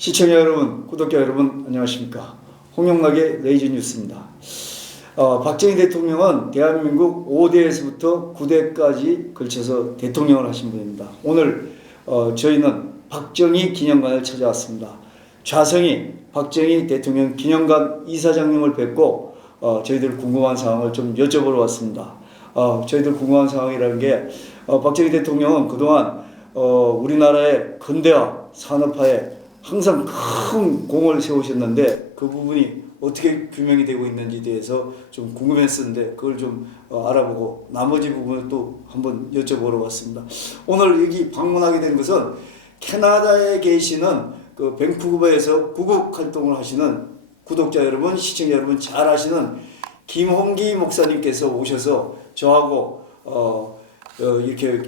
시청자 여러분, 구독자 여러분 안녕하십니까. 홍영락의 레이저 뉴스입니다. 박정희 대통령은 대한민국 5대에서부터 9대까지 걸쳐서 대통령을 하신 분입니다. 오늘 저희는 박정희 기념관을 찾아왔습니다. 좌성이 박정희 대통령 기념관 이사장님을 뵙고 저희들 궁금한 사항을 좀 여쭤보러 왔습니다. 저희들 궁금한 상황이라는 게 박정희 대통령은 그동안 우리나라의 근대화 산업화에 항상 큰 공을 세우셨는데 그 부분이 어떻게 규명이 되고 있는지에 대해서 좀 궁금했었는데 그걸 좀 알아보고 나머지 부분을 또 한번 여쭤보러 왔습니다. 오늘 여기 방문하게 된 것은 캐나다에 계시는 그 밴쿠버에서 구국 활동을 하시는 구독자 여러분, 시청자 여러분 잘 아시는 김홍기 목사님께서 오셔서 저하고 이렇게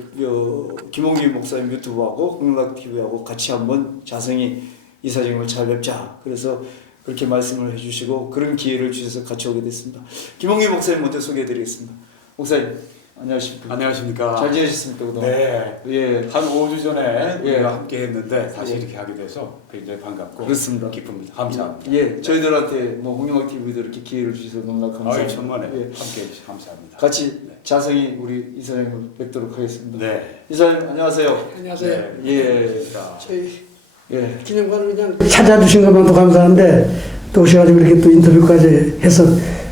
김홍기 목사님 유튜브하고 홍영락 TV하고 같이 한번 자성이 이사장님을 찾아뵙자. 그래서 그렇게 말씀을 해주시고 그런 기회를 주셔서 같이 오게 됐습니다. 김홍기 목사님 먼저 소개해드리겠습니다. 목사님 안녕하십니까? 안녕하십니까? 잘 지내셨습니까 그동안? 네. 예. 한 5주 전에 예. 우리가 함께 했는데 다시 예. 이렇게 하게 돼서 굉장히 반갑고 그렇습니다. 기쁩니다. 감사합니다. 예. 저희들한테 뭐 홍영락 TV도 이렇게 기회를 주셔서 너무나 감사합니다. 천만에 예. 함께 해주셔서 감사합니다. 같이 네. 자성이 우리 이사장님을 뵙도록 하겠습니다. 네. 이사장님 안녕하세요. 안녕하세요. 네. 예. 저희 예. 기념관을 그냥 찾아주신 것만도 감사한데 또 오셔가지고 이렇게 또 인터뷰까지 해서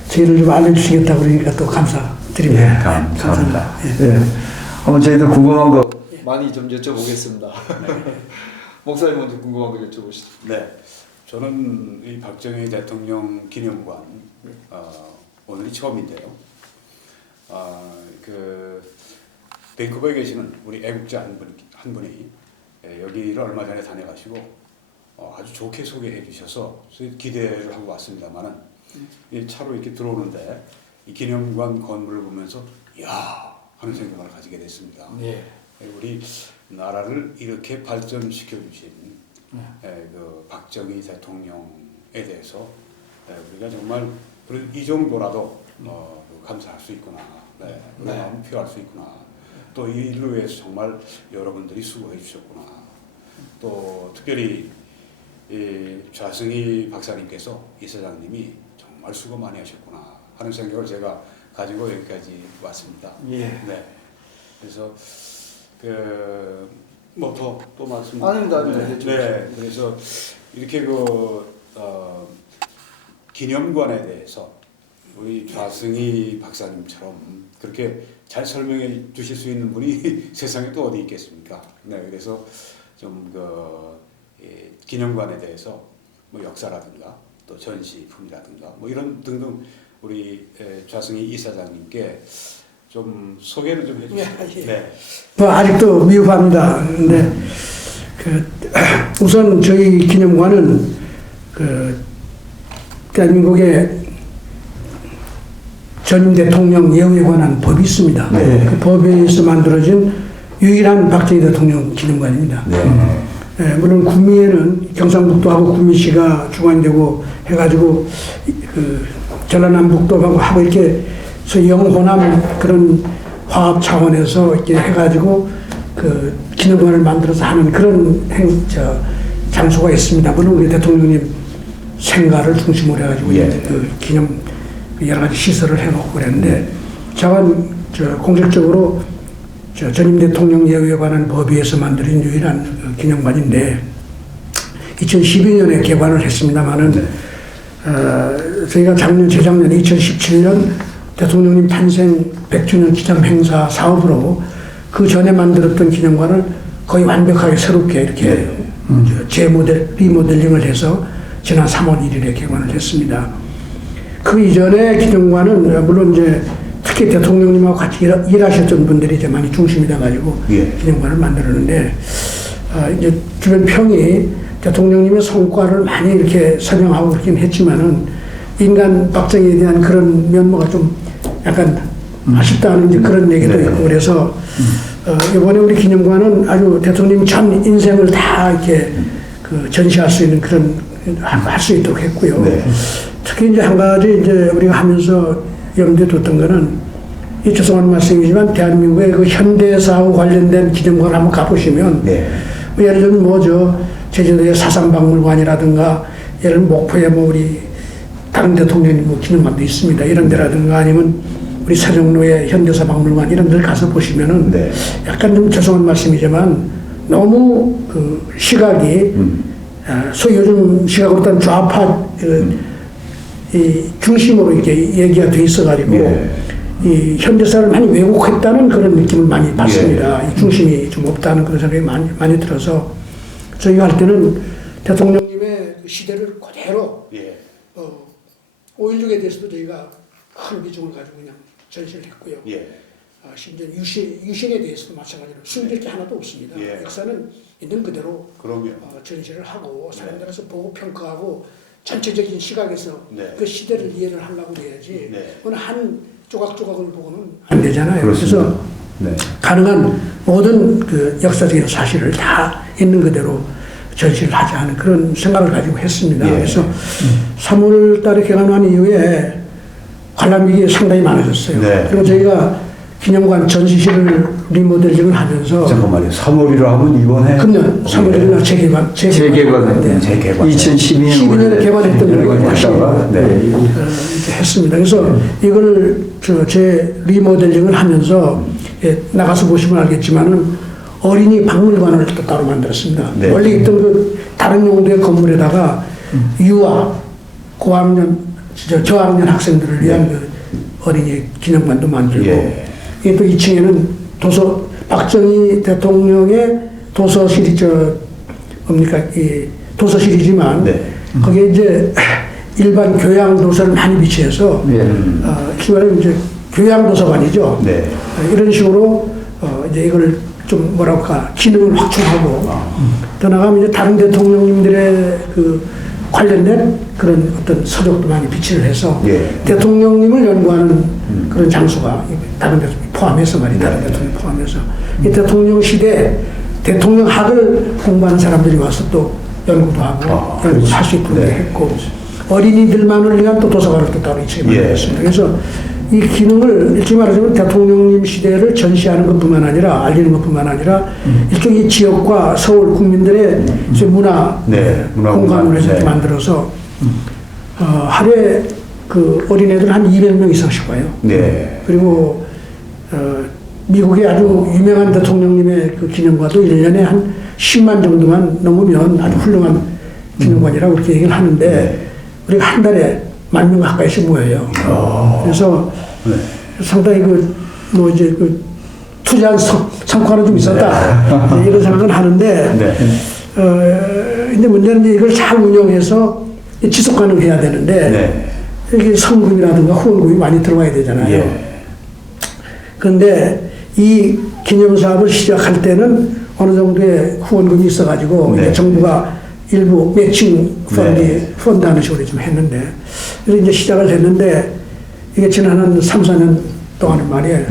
저희를 좀 알려주시겠다고 그러니까 또 감사드립니다. 네, 감사합니다. 예. 한번 저희들 궁금한 거 많이 좀 여쭤보겠습니다. 네. 목사님 먼저 궁금한 거 여쭤보시죠. 네. 저는 이 박정희 대통령 기념관 오늘이 처음인데요. 그 밴쿠버에 계시는 우리 애국자 한 분이 여기를 얼마 전에 다녀가시고 아주 좋게 소개해 주셔서 기대를 하고 왔습니다만은 이 차로 이렇게 들어오는데 이 기념관 건물을 보면서 이야 하는 생각을 가지게 됐습니다. 예. 우리 나라를 이렇게 발전시켜 주신 그 박정희 대통령에 대해서 우리가 정말 이 정도라도 감사할 수 있구나, 우리 마음 표할 수 있구나. 또 이 일을 위해서 정말 여러분들이 수고해 주셨구나. 또 특별히 이 좌승희 박사님께서 이사장님이 정말 수고 많이 하셨구나 하는 생각을 제가 가지고 여기까지 왔습니다. 예. 네. 그래서 뭐 또 말씀. 아닙니다. 네. 그래서 이렇게 기념관에 대해서 우리 좌승희 박사님처럼 그렇게 잘 설명해 주실 수 있는 분이 세상에 또 어디 있겠습니까? 네. 그래서 좀 기념관에 대해서 뭐 역사라든가 또 전시품이라든가 뭐 이런 등등 우리 좌승희 이사장님께 좀 소개를 좀 해주시죠. 예. 네. 뭐 아직도 미흡합니다. 근데 우선 저희 기념관은 대한민국의 전임 대통령 예우에 관한 법이 있습니다. 네. 그 법에 의해서 만들어진 유일한 박정희 대통령 기념관입니다. 네. 물론 구미에는 경상북도하고 구미시가 주관되고 해가지고 그 전라남북도하고 하고 이렇게 영호남 그런 화합 차원에서 이렇게 해가지고 그 기념관을 만들어서 하는 그런 장소가 있습니다. 물론 우리 대통령님 생가를 중심으로 해가지고 그 기념 여러 가지 시설을 해놓고 그랬는데 제가 공식적으로 전임 대통령 예우에 관한 법에 의해서 만들어진 유일한 기념관인데 2012년에 개관을 했습니다만은 저희가 재작년 2017년 대통령님 탄생 100주년 기념 행사 사업으로 그 전에 만들었던 기념관을 거의 완벽하게 새롭게 이렇게 리모델링을 해서 지난 3월 1일에 개관을 했습니다. 그 이전에 기념관은 물론 이제 특히 대통령님하고 같이 일하셨던 분들이 이제 많이 중심이 돼가지고 기념관을 만들었는데 이제 주변 평이 대통령님의 성과를 많이 이렇게 설명하고 그렇긴 했지만은 인간 박정희에 대한 그런 면모가 좀 약간 아쉽다는 이제 그런 얘기도 있고 그래서 이번에 우리 기념관은 아주 대통령 전 인생을 다 이렇게 전시할 수 있는 그런 할 수 있도록 했고요. 특히 이제 한 가지 이제 우리가 하면서 염두에 뒀던 거는 이 죄송한 말씀이지만 대한민국의 그 현대사하고 관련된 기념관을 한번 가보시면 예를 들면 제주도의 사상박물관이라든가 예를 들면 목포에 뭐 우리 다른 대통령님 뭐 기념관도 있습니다. 이런 데라든가 아니면 우리 세종로의 현대사 박물관 이런 데 가서 보시면은 네. 약간 좀 죄송한 말씀이지만 너무 그 시각이 소위 요즘 시각으로 따른 좌파 이 중심으로 이렇게 얘기가 돼 있어가지고 예. 이 현대사를 많이 왜곡했다는 그런 느낌을 많이 받습니다. 이 중심이 좀 없다는 그런 생각이 많이 들어서 저희가 할 때는 대통령님의 그 시대를 그대로 예. 5.16에 대해서도 저희가 큰 비중을 가지고 그냥 전시를 했고요. 예. 심지어 유신에 대해서도 마찬가지로 숨길 게 하나도 없습니다. 예. 역사는 있는 그대로 그럼요. 전시를 하고 사람들에서 보고 평가하고 전체적인 시각에서 네. 그 시대를 이해를 하려고 해야지 네. 어느 한 조각조각을 보고는 안 되잖아요. 그렇습니다. 그래서 네. 가능한 모든 그 역사적인 사실을 다 있는 그대로 전시를 하자 하는 그런 생각을 가지고 했습니다. 예. 그래서 3월 달에 개관한 이후에 관람객이 상당히 많아졌어요. 네. 그리고 저희가 기념관 전시실을 리모델링을 하면서 잠깐만요. 3월이라 하면 이번에 금년 3월에 재개관. 재개관. 12년에 개관했던 걸 다시 네. 이렇게 했습니다. 그래서 이걸 제 리모델링을 하면서 나가서 보시면 알겠지만은 어린이 박물관을 또 따로 만들었습니다. 네. 원래 있던 그 다른 용도의 건물에다가 유아, 고학년, 저학년 학생들을 위한 그 어린이 기념관도 만들고 예. 이게 또 2층에는 박정희 대통령의 도서실이 도서실이지만 네. 거기에 이제 일반 교양 도서를 많이 비치해서 이번에 이제 교양 도서관이죠. 네. 이런 식으로 이제 이걸 좀 뭐랄까 기능을 확충하고 더 나가면 이제 다른 대통령님들의 그 관련된 그런 어떤 서적도 많이 비치를 해서 예. 대통령님을 연구하는 그런 장소가 다른 데 포함해서 말이죠. 다른 대통령 포함해서 이 대통령 시대 대통령학을 공부하는 사람들이 와서 또 연구도 하고 연구를 할 수 있도록 네. 했고 어린이들만을 위한 또 도서관을 또 따로 이쪽에 만들었습니다. 그래서 이 기능을 일찍 말하자면 대통령님 시대를 전시하는 것뿐만 아니라 알리는 것뿐만 아니라 일종의 지역과 서울 국민들의 이제 문화 공간으로 해서 이렇게 만들어서 하루에 그 어린애들 한 200명 이상씩 와요. 네. 그리고 미국의 아주 유명한 대통령님의 그 기념관도 1년에 한 10만 정도만 넘으면 아주 훌륭한 기념관이라고 그렇게 얘기를 하는데 우리가 한 달에 10,000명 가까이씩 모여요. 그래서 상당히 이제 투자한 성과는 좀 있었다. 이런 생각은 하는데, 근데 문제는 이제 이걸 잘 운영해서 지속 가능해야 되는데, 이게 성금이라든가 후원금이 많이 들어와야 되잖아요. 그런데 이 기념사업을 시작할 때는 어느 정도의 후원금이 있어가지고 이제 정부가 일부 매칭 펀드하는 식으로 좀 했는데, 그래서 이제 시작을 했는데, 이게 지난 한 3, 4년 동안은 말이에요.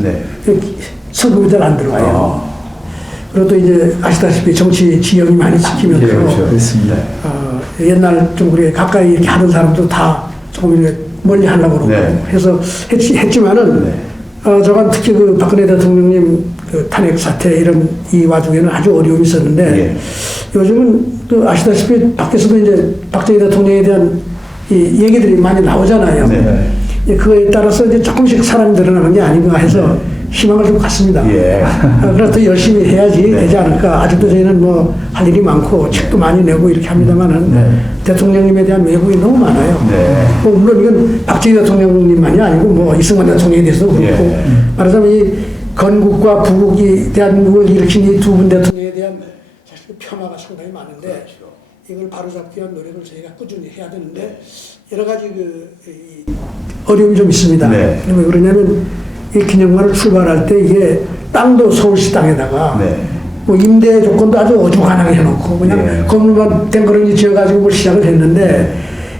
성금이 잘 안 들어와요. 그리고 또 이제 아시다시피 정치 지형이 많이 찍히면서, 그렇습니다. 옛날 좀 그렇게 가까이 이렇게 하던 사람도 다 조금 이렇게 멀리 하려고 그러고 해서 했지만은, 저간 특히 그 박근혜 대통령님 그 탄핵 사태 이런 이 와중에는 아주 어려움이 있었는데, 요즘은 또 아시다시피 밖에서도 이제 박정희 대통령에 대한 이 얘기들이 많이 나오잖아요. 그거에 따라서 이제 조금씩 사람이 늘어나는 게 아닌가 해서 희망을 좀 갖습니다. 그래서 더 열심히 해야지 되지 않을까. 아직도 저희는 뭐 할 일이 많고 책도 많이 내고 이렇게 합니다만은 대통령님에 대한 왜곡이 너무 많아요. 뭐 물론 이건 박정희 대통령님만이 아니고 뭐 이승만 대통령에 대해서도 그렇고 말하자면 이 건국과 부국이 대한민국을 일으킨 이 두 분 대통령에 대한 사실 폄하가 상당히 많은데 이걸 바로잡기 위한 노력을 저희가 꾸준히 해야 되는데 여러 가지 어려움이 좀 있습니다. 왜 그러냐면 이 기념관을 출발할 때 이게 땅도 서울시 땅에다가 뭐 임대 조건도 아주 어중간하게 해놓고 그냥 건물만 댕거렁이 지어가지고 뭘 시작을 했는데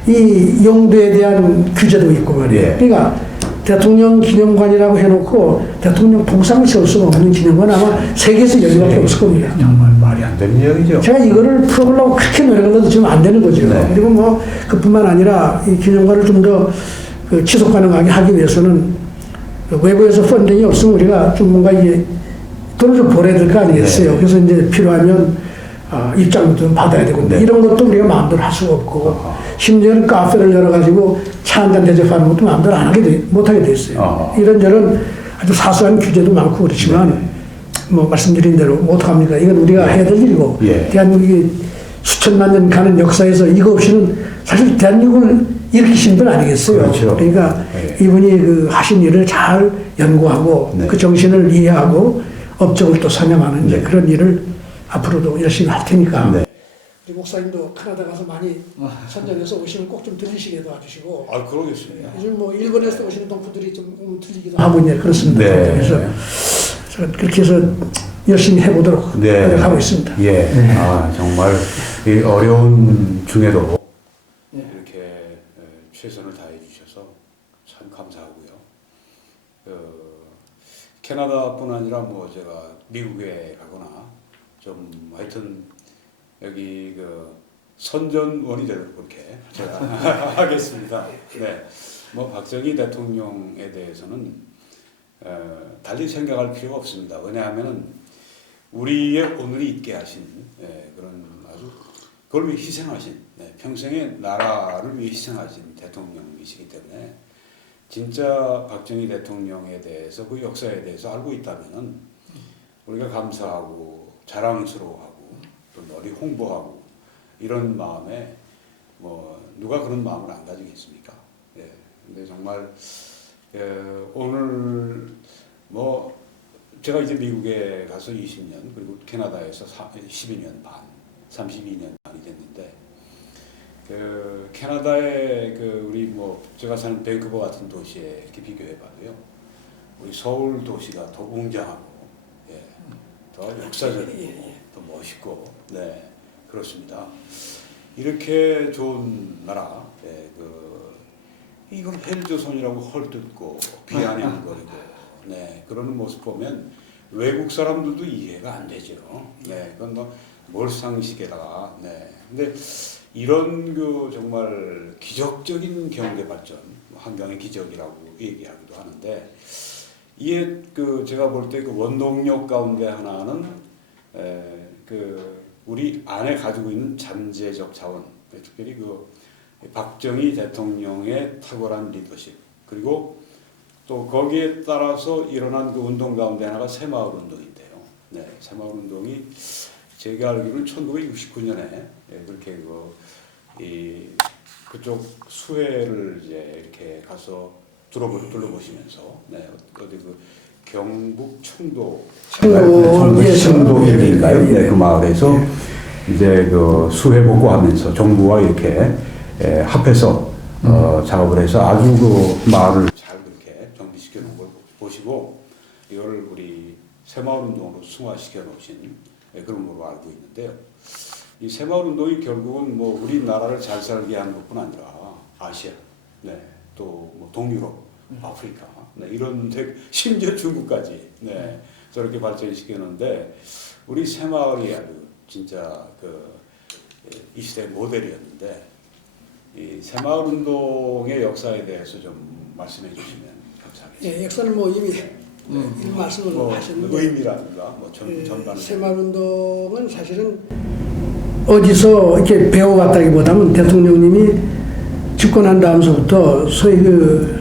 이 용도에 대한 규제도 있고 말이에요. 그러니까 대통령 기념관이라고 해놓고 대통령 동상을 세울 수가 없는 기념관 아마 세계에서 여기밖에 없을 겁니다. 정말 말이 안 되는 이야기죠. 제가 이거를 풀어보려고 그렇게 노력을 해도 지금 안 되는 거죠. 그리고 뭐 그뿐만 아니라 이 기념관을 좀 더 지속 가능하게 하기 위해서는 외부에서 펀딩이 없으면 우리가 좀 뭔가 이게 돈을 좀 벌어야 될 거 아니겠어요. 그래서 이제 필요하면 입장도 좀 받아야 되고 네. 이런 것도 우리가 마음대로 할 수가 없고 심지어는 카페를 열어가지고 차 한잔 대접하는 것도 마음대로 못하게 돼 있어요. 이런저런 아주 사소한 규제도 많고 그렇지만 뭐 말씀드린 대로 뭐 어떡합니까? 이건 우리가 해야 될 일이고 대한민국이 수천만 년 가는 역사에서 이거 없이는 사실 대한민국을 일으키신 분 아니겠어요? 그렇죠. 그러니까 이분이 그 하신 일을 잘 연구하고 그 정신을 이해하고 업적을 또 선양하는 이제 그런 일을 앞으로도 열심히 할 테니까. 우리 목사님도 캐나다 가서 많이 선전해서 오시면 꼭 좀 들리시게 도와주시고. 아, 그러겠습니다. 요즘 뭐 일본에서 오시는 동포들이 좀 들리기도 하고 이제 그렇습니다. 그래서 그렇게 해서 열심히 해보도록 노력하고 있습니다. 정말 이 어려운 중에도 이렇게 최선을 다해 주셔서 참 감사하고요. 캐나다뿐 아니라 뭐 제가 미국에 가거나 좀 하여튼 여기 그 선전원이 되도록 그렇게 제가 하겠습니다. 네, 뭐 박정희 대통령에 대해서는 달리 생각할 필요가 없습니다. 왜냐하면은 우리의 오늘이 있게 하신 그런 아주 그걸 위해 희생하신 평생의 나라를 위해 희생하신 대통령이시기 때문에 진짜 박정희 대통령에 대해서 그 역사에 대해서 알고 있다면은 우리가 감사하고 자랑스러워하고 또 널리 홍보하고 이런 마음에 뭐 누가 그런 마음을 안 가지겠습니까? 근데 정말 오늘 뭐 제가 이제 미국에 가서 20년 그리고 캐나다에서 12년 반, 32년 반이 됐는데 그 캐나다의 그 우리 뭐 제가 사는 밴쿠버 같은 도시에 이렇게 비교해봐도요, 우리 서울 도시가 더 웅장하고 더 역사적이고 더 멋있고 그렇습니다. 이렇게 좋은 나라, 이건 헬조선이라고 헐뜯고 비아냥거리고 그러는 모습 보면 외국 사람들도 이해가 안 되죠. 그건 뭐 몰상식에다가 근데 이런 그 정말 기적적인 경제 발전, 환경의 기적이라고 얘기하기도 하는데 이에 그 제가 볼 때 그 원동력 가운데 하나는 그 우리 안에 가지고 있는 잠재적 자원, 특별히 그 박정희 대통령의 탁월한 리더십, 그리고 또 거기에 따라서 일어난 그 운동 가운데 하나가 새마을 운동인데요. 새마을 운동이 제가 알기로는 1969년에 그렇게 그쪽 수해를 이제 이렇게 가서 둘러보시면서 어디 그 경북 청도인가요? 그 마을에서 이제 그 수해 복구하면서 정부와 이렇게 합해서 작업을 해서 아주 그 마을을 잘 그렇게 정비시켜 놓은 걸 보시고 이걸 우리 새마을 운동으로 승화시켜 놓으신 그런 걸로 알고 있는데요. 이 새마을 운동이 결국은 뭐 우리나라를 잘 살게 하는 것뿐 아니라 아시아, 또 뭐 동유럽, 아프리카, 이런 데 심지어 중국까지 저렇게 발전시켰는데 우리 새마을이 아주 진짜 이 시대 모델이었는데 이 새마을 운동의 역사에 대해서 좀 말씀해 주시면 감사하겠습니다. 역사는 뭐 이미 말씀을 하셨는데 의미라든가 뭐 전반 새마을 운동은 사실은 어디서 이렇게 배워왔다기보다는 대통령님이 집권한 다음서부터 소위 그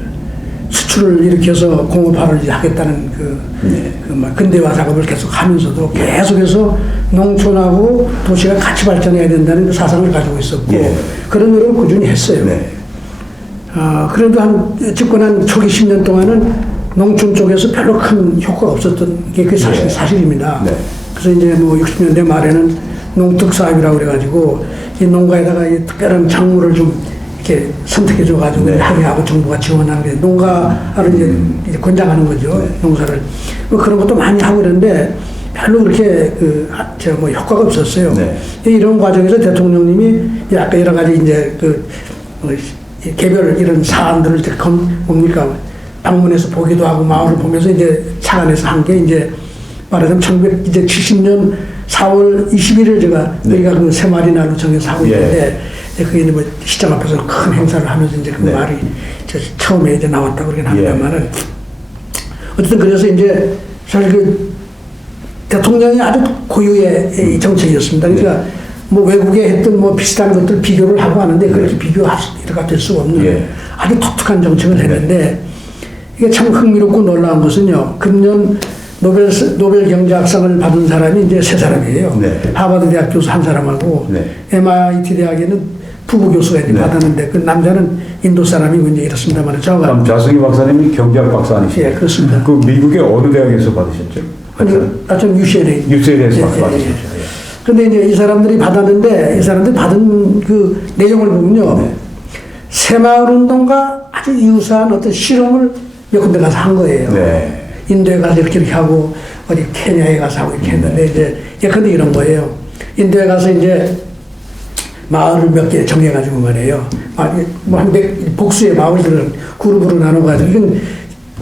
수출을 일으켜서 공업화를 하겠다는 근대화 작업을 계속 하면서도 계속해서 농촌하고 도시가 같이 발전해야 된다는 그 사상을 가지고 있었고 그런 노력을 꾸준히 했어요. 그래도 집권한 초기 10년 동안은 농촌 쪽에서 별로 큰 효과가 없었던 게 사실입니다. 그래서 이제 뭐 60년대 말에는 농특사업이라고 그래가지고 이 농가에다가 이 특별한 작물을 좀 이렇게 선택해줘가지고 하게 하고 정부가 지원하는 게 농가를 이제 권장하는 거죠. 농사를. 뭐 그런 것도 많이 하고 그랬는데 별로 그렇게 뭐 효과가 없었어요. 이런 과정에서 대통령님이 아까 여러 가지 이제 개별 이런 사안들을 뭡니까 방문해서 보기도 하고 마을을 보면서 이제 착안해서 한 게 이제 말하자면 1970년 4월 21일 제가 여기가 그 새마을이 날로 정해서 하고 있는데 그게 이제 뭐 시장 앞에서 큰 행사를 하면서 이제 그 말이 처음에 이제 나왔다고 그러긴 합니다만은 어쨌든 그래서 이제 사실 대통령이 아주 고유의 이 정책이었습니다. 그러니까 뭐 외국에 했던 뭐 비슷한 것들 비교를 하고 하는데 그렇게 비교가 될 수가 없는 아주 독특한 정책을 했는데 이게 참 흥미롭고 놀라운 것은요. 금년 노벨 경제학상을 받은 사람이 이제 3사람이에요. 하버드 대학 교수 1사람하고 MIT 대학에는 부부 교수가 이제 받았는데 그 남자는 인도 사람이고 이제 이렇습니다만 그럼 자승희 박사님이 경제학 박사 아니시죠? 예, 그렇습니다. 그 미국의 어느 대학에서 받으셨죠? 전 UCLA. UCLA에서 받으셨죠. 그런데 이제 이 사람들이 받았는데 이 사람들이 받은 그 내용을 보면요. 새마을운동과 아주 유사한 어떤 실험을 몇 군데 가서 한 거예요. 인도에 가서 이렇게 하고 어디 케냐에 가서 하고 이렇게 했는데 이제 예컨대 이런 거예요. 인도에 가서 이제 마을을 몇 개 정해가지고 말이에요. 뭐한 복수의 마을들을 그룹으로 나눠가지고 이건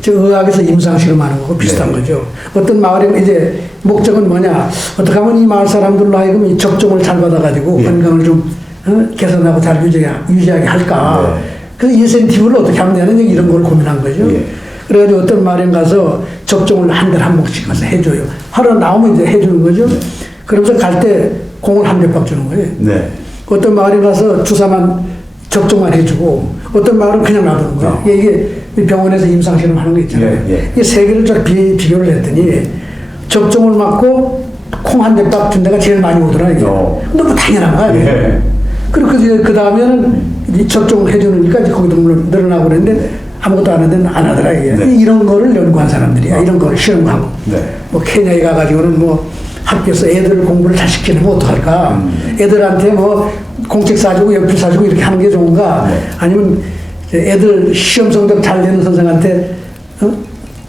저 의학에서 임상 실험하는 거고 비슷한 거죠. 어떤 마을에 이제 목적은 뭐냐? 어떻게 하면 이 마을 사람들로 하여금 이 접종을 잘 받아가지고 건강을 좀 개선하고 잘 유지하게 할까? 그래서 인센티브를 어떻게 하면 되는 이런 걸 고민한 거죠. 그래가지고 어떤 마을에 가서 접종을 한 달에 한 번씩 가서 해줘요. 하루 나오면 이제 해주는 거죠. 그러면서 갈 때 공을 한 몇 박 주는 거예요. 어떤 마을에 가서 주사만 접종만 해주고 어떤 마을은 그냥 놔두는 거예요. 이게 병원에서 임상실험 하는 거 있잖아요. 이 세 개를 쫙 비교를 했더니 접종을 맞고 콩 한 몇 박 준 데가 제일 많이 오더라. 이게. 너무 당연한 거야. 그리고 그 다음에는 접종해주니까 거기도 물론 늘어나고 그랬는데 아무것도 안 하는데 안 하더라. 이게. 이런 거를 연구한 사람들이야. 이런 거를 실험하고. 뭐 케냐에 가가지고는 뭐 학교에서 애들 공부를 잘 시키면 어떡할까? 애들한테 뭐 공책 사주고 연필 사주고 이렇게 하는 게 좋은가? 아니면 애들 시험 성적 잘 내는 선생한테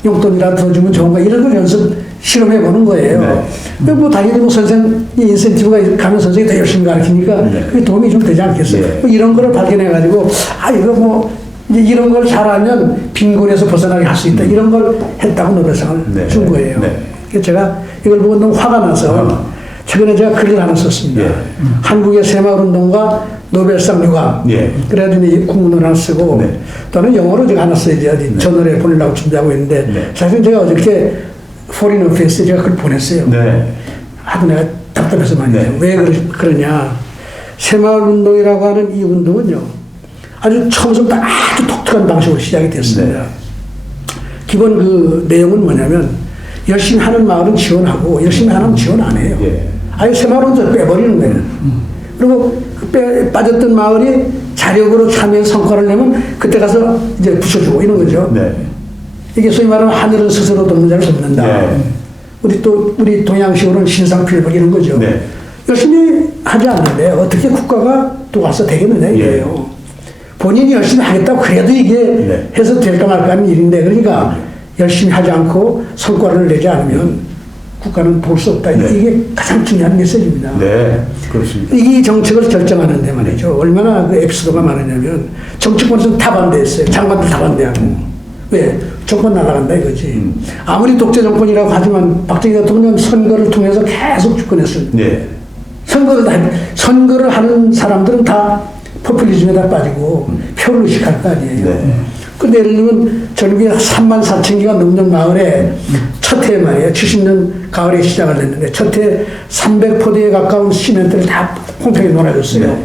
용돈이라도 더 주면 좋은가? 이런 걸 연습 실험해 보는 거예요. 뭐 당연히 뭐 선생 인센티브가 가면 선생이 더 열심히 가르치니까 그게 도움이 좀 되지 않겠어요? 뭐 이런 거를 발견해 가지고 이거 뭐 이제 이런 걸 잘하면 빈곤에서 벗어나게 할 수 있다. 이런 걸 했다고 노벨상을 준 거예요. 그래서 제가 이걸 보고 너무 화가 나서 최근에 제가 글을 하나 썼습니다. 한국의 새마을운동과 노벨상 유감. 그래가지고 이제 국문을 하나 쓰고 또는 영어로 제가 하나 써야지 어디 저널에 보내려고 준비하고 있는데 사실 제가 어저께 포린 어페이스에 제가 그걸 보냈어요. 하도 내가 답답해서 말이죠. 왜 그러냐. 새마을운동이라고 하는 이 운동은요. 아주 처음부터 아주 독특한 방식으로 시작이 됐습니다. 기본 그 내용은 뭐냐면 열심히 하는 마을은 지원하고 열심히 안 하면 지원 안 해요. 아예 새마을운동 빼버리는 거예요. 그리고 그 빠졌던 마을이 자력으로 참여해서 성과를 내면 그때 가서 이제 붙여주고 이런 거죠. 이게 소위 말하면 하늘은 스스로 돕는 자를 돕는다. 우리 동양식으로는 신상필벌 이런 거죠. 열심히 하지 않는데 어떻게 국가가 또 와서 되겠느냐 이거예요. 본인이 열심히 하겠다고 그래도 이게 해서 될까 말까 하는 일인데 그러니까 열심히 하지 않고 성과를 내지 않으면 국가는 볼 수 없다. 이게 가장 중요한 메시지입니다. 그렇습니다. 이 정책을 결정하는데 말이죠. 얼마나 그 에피소드가 많으냐면 정치권에서는 다 반대했어요. 장관들 다 반대하고. 왜? 정권 날아간다 이거지. 아무리 독재 정권이라고 하지만 박정희 대통령은 선거를 통해서 계속 집권했습니다. 선거를 하는 사람들은 다 포퓰리즘에다 빠지고 표를 의식할 거 아니에요. 근데 예를 들면 전국에 34,000개가 넘는 마을에 첫 해 말이에요. 70년 가을에 시작을 했는데 첫 해 300포대에 가까운 시멘트를 다 공평하게 놀아줬어요.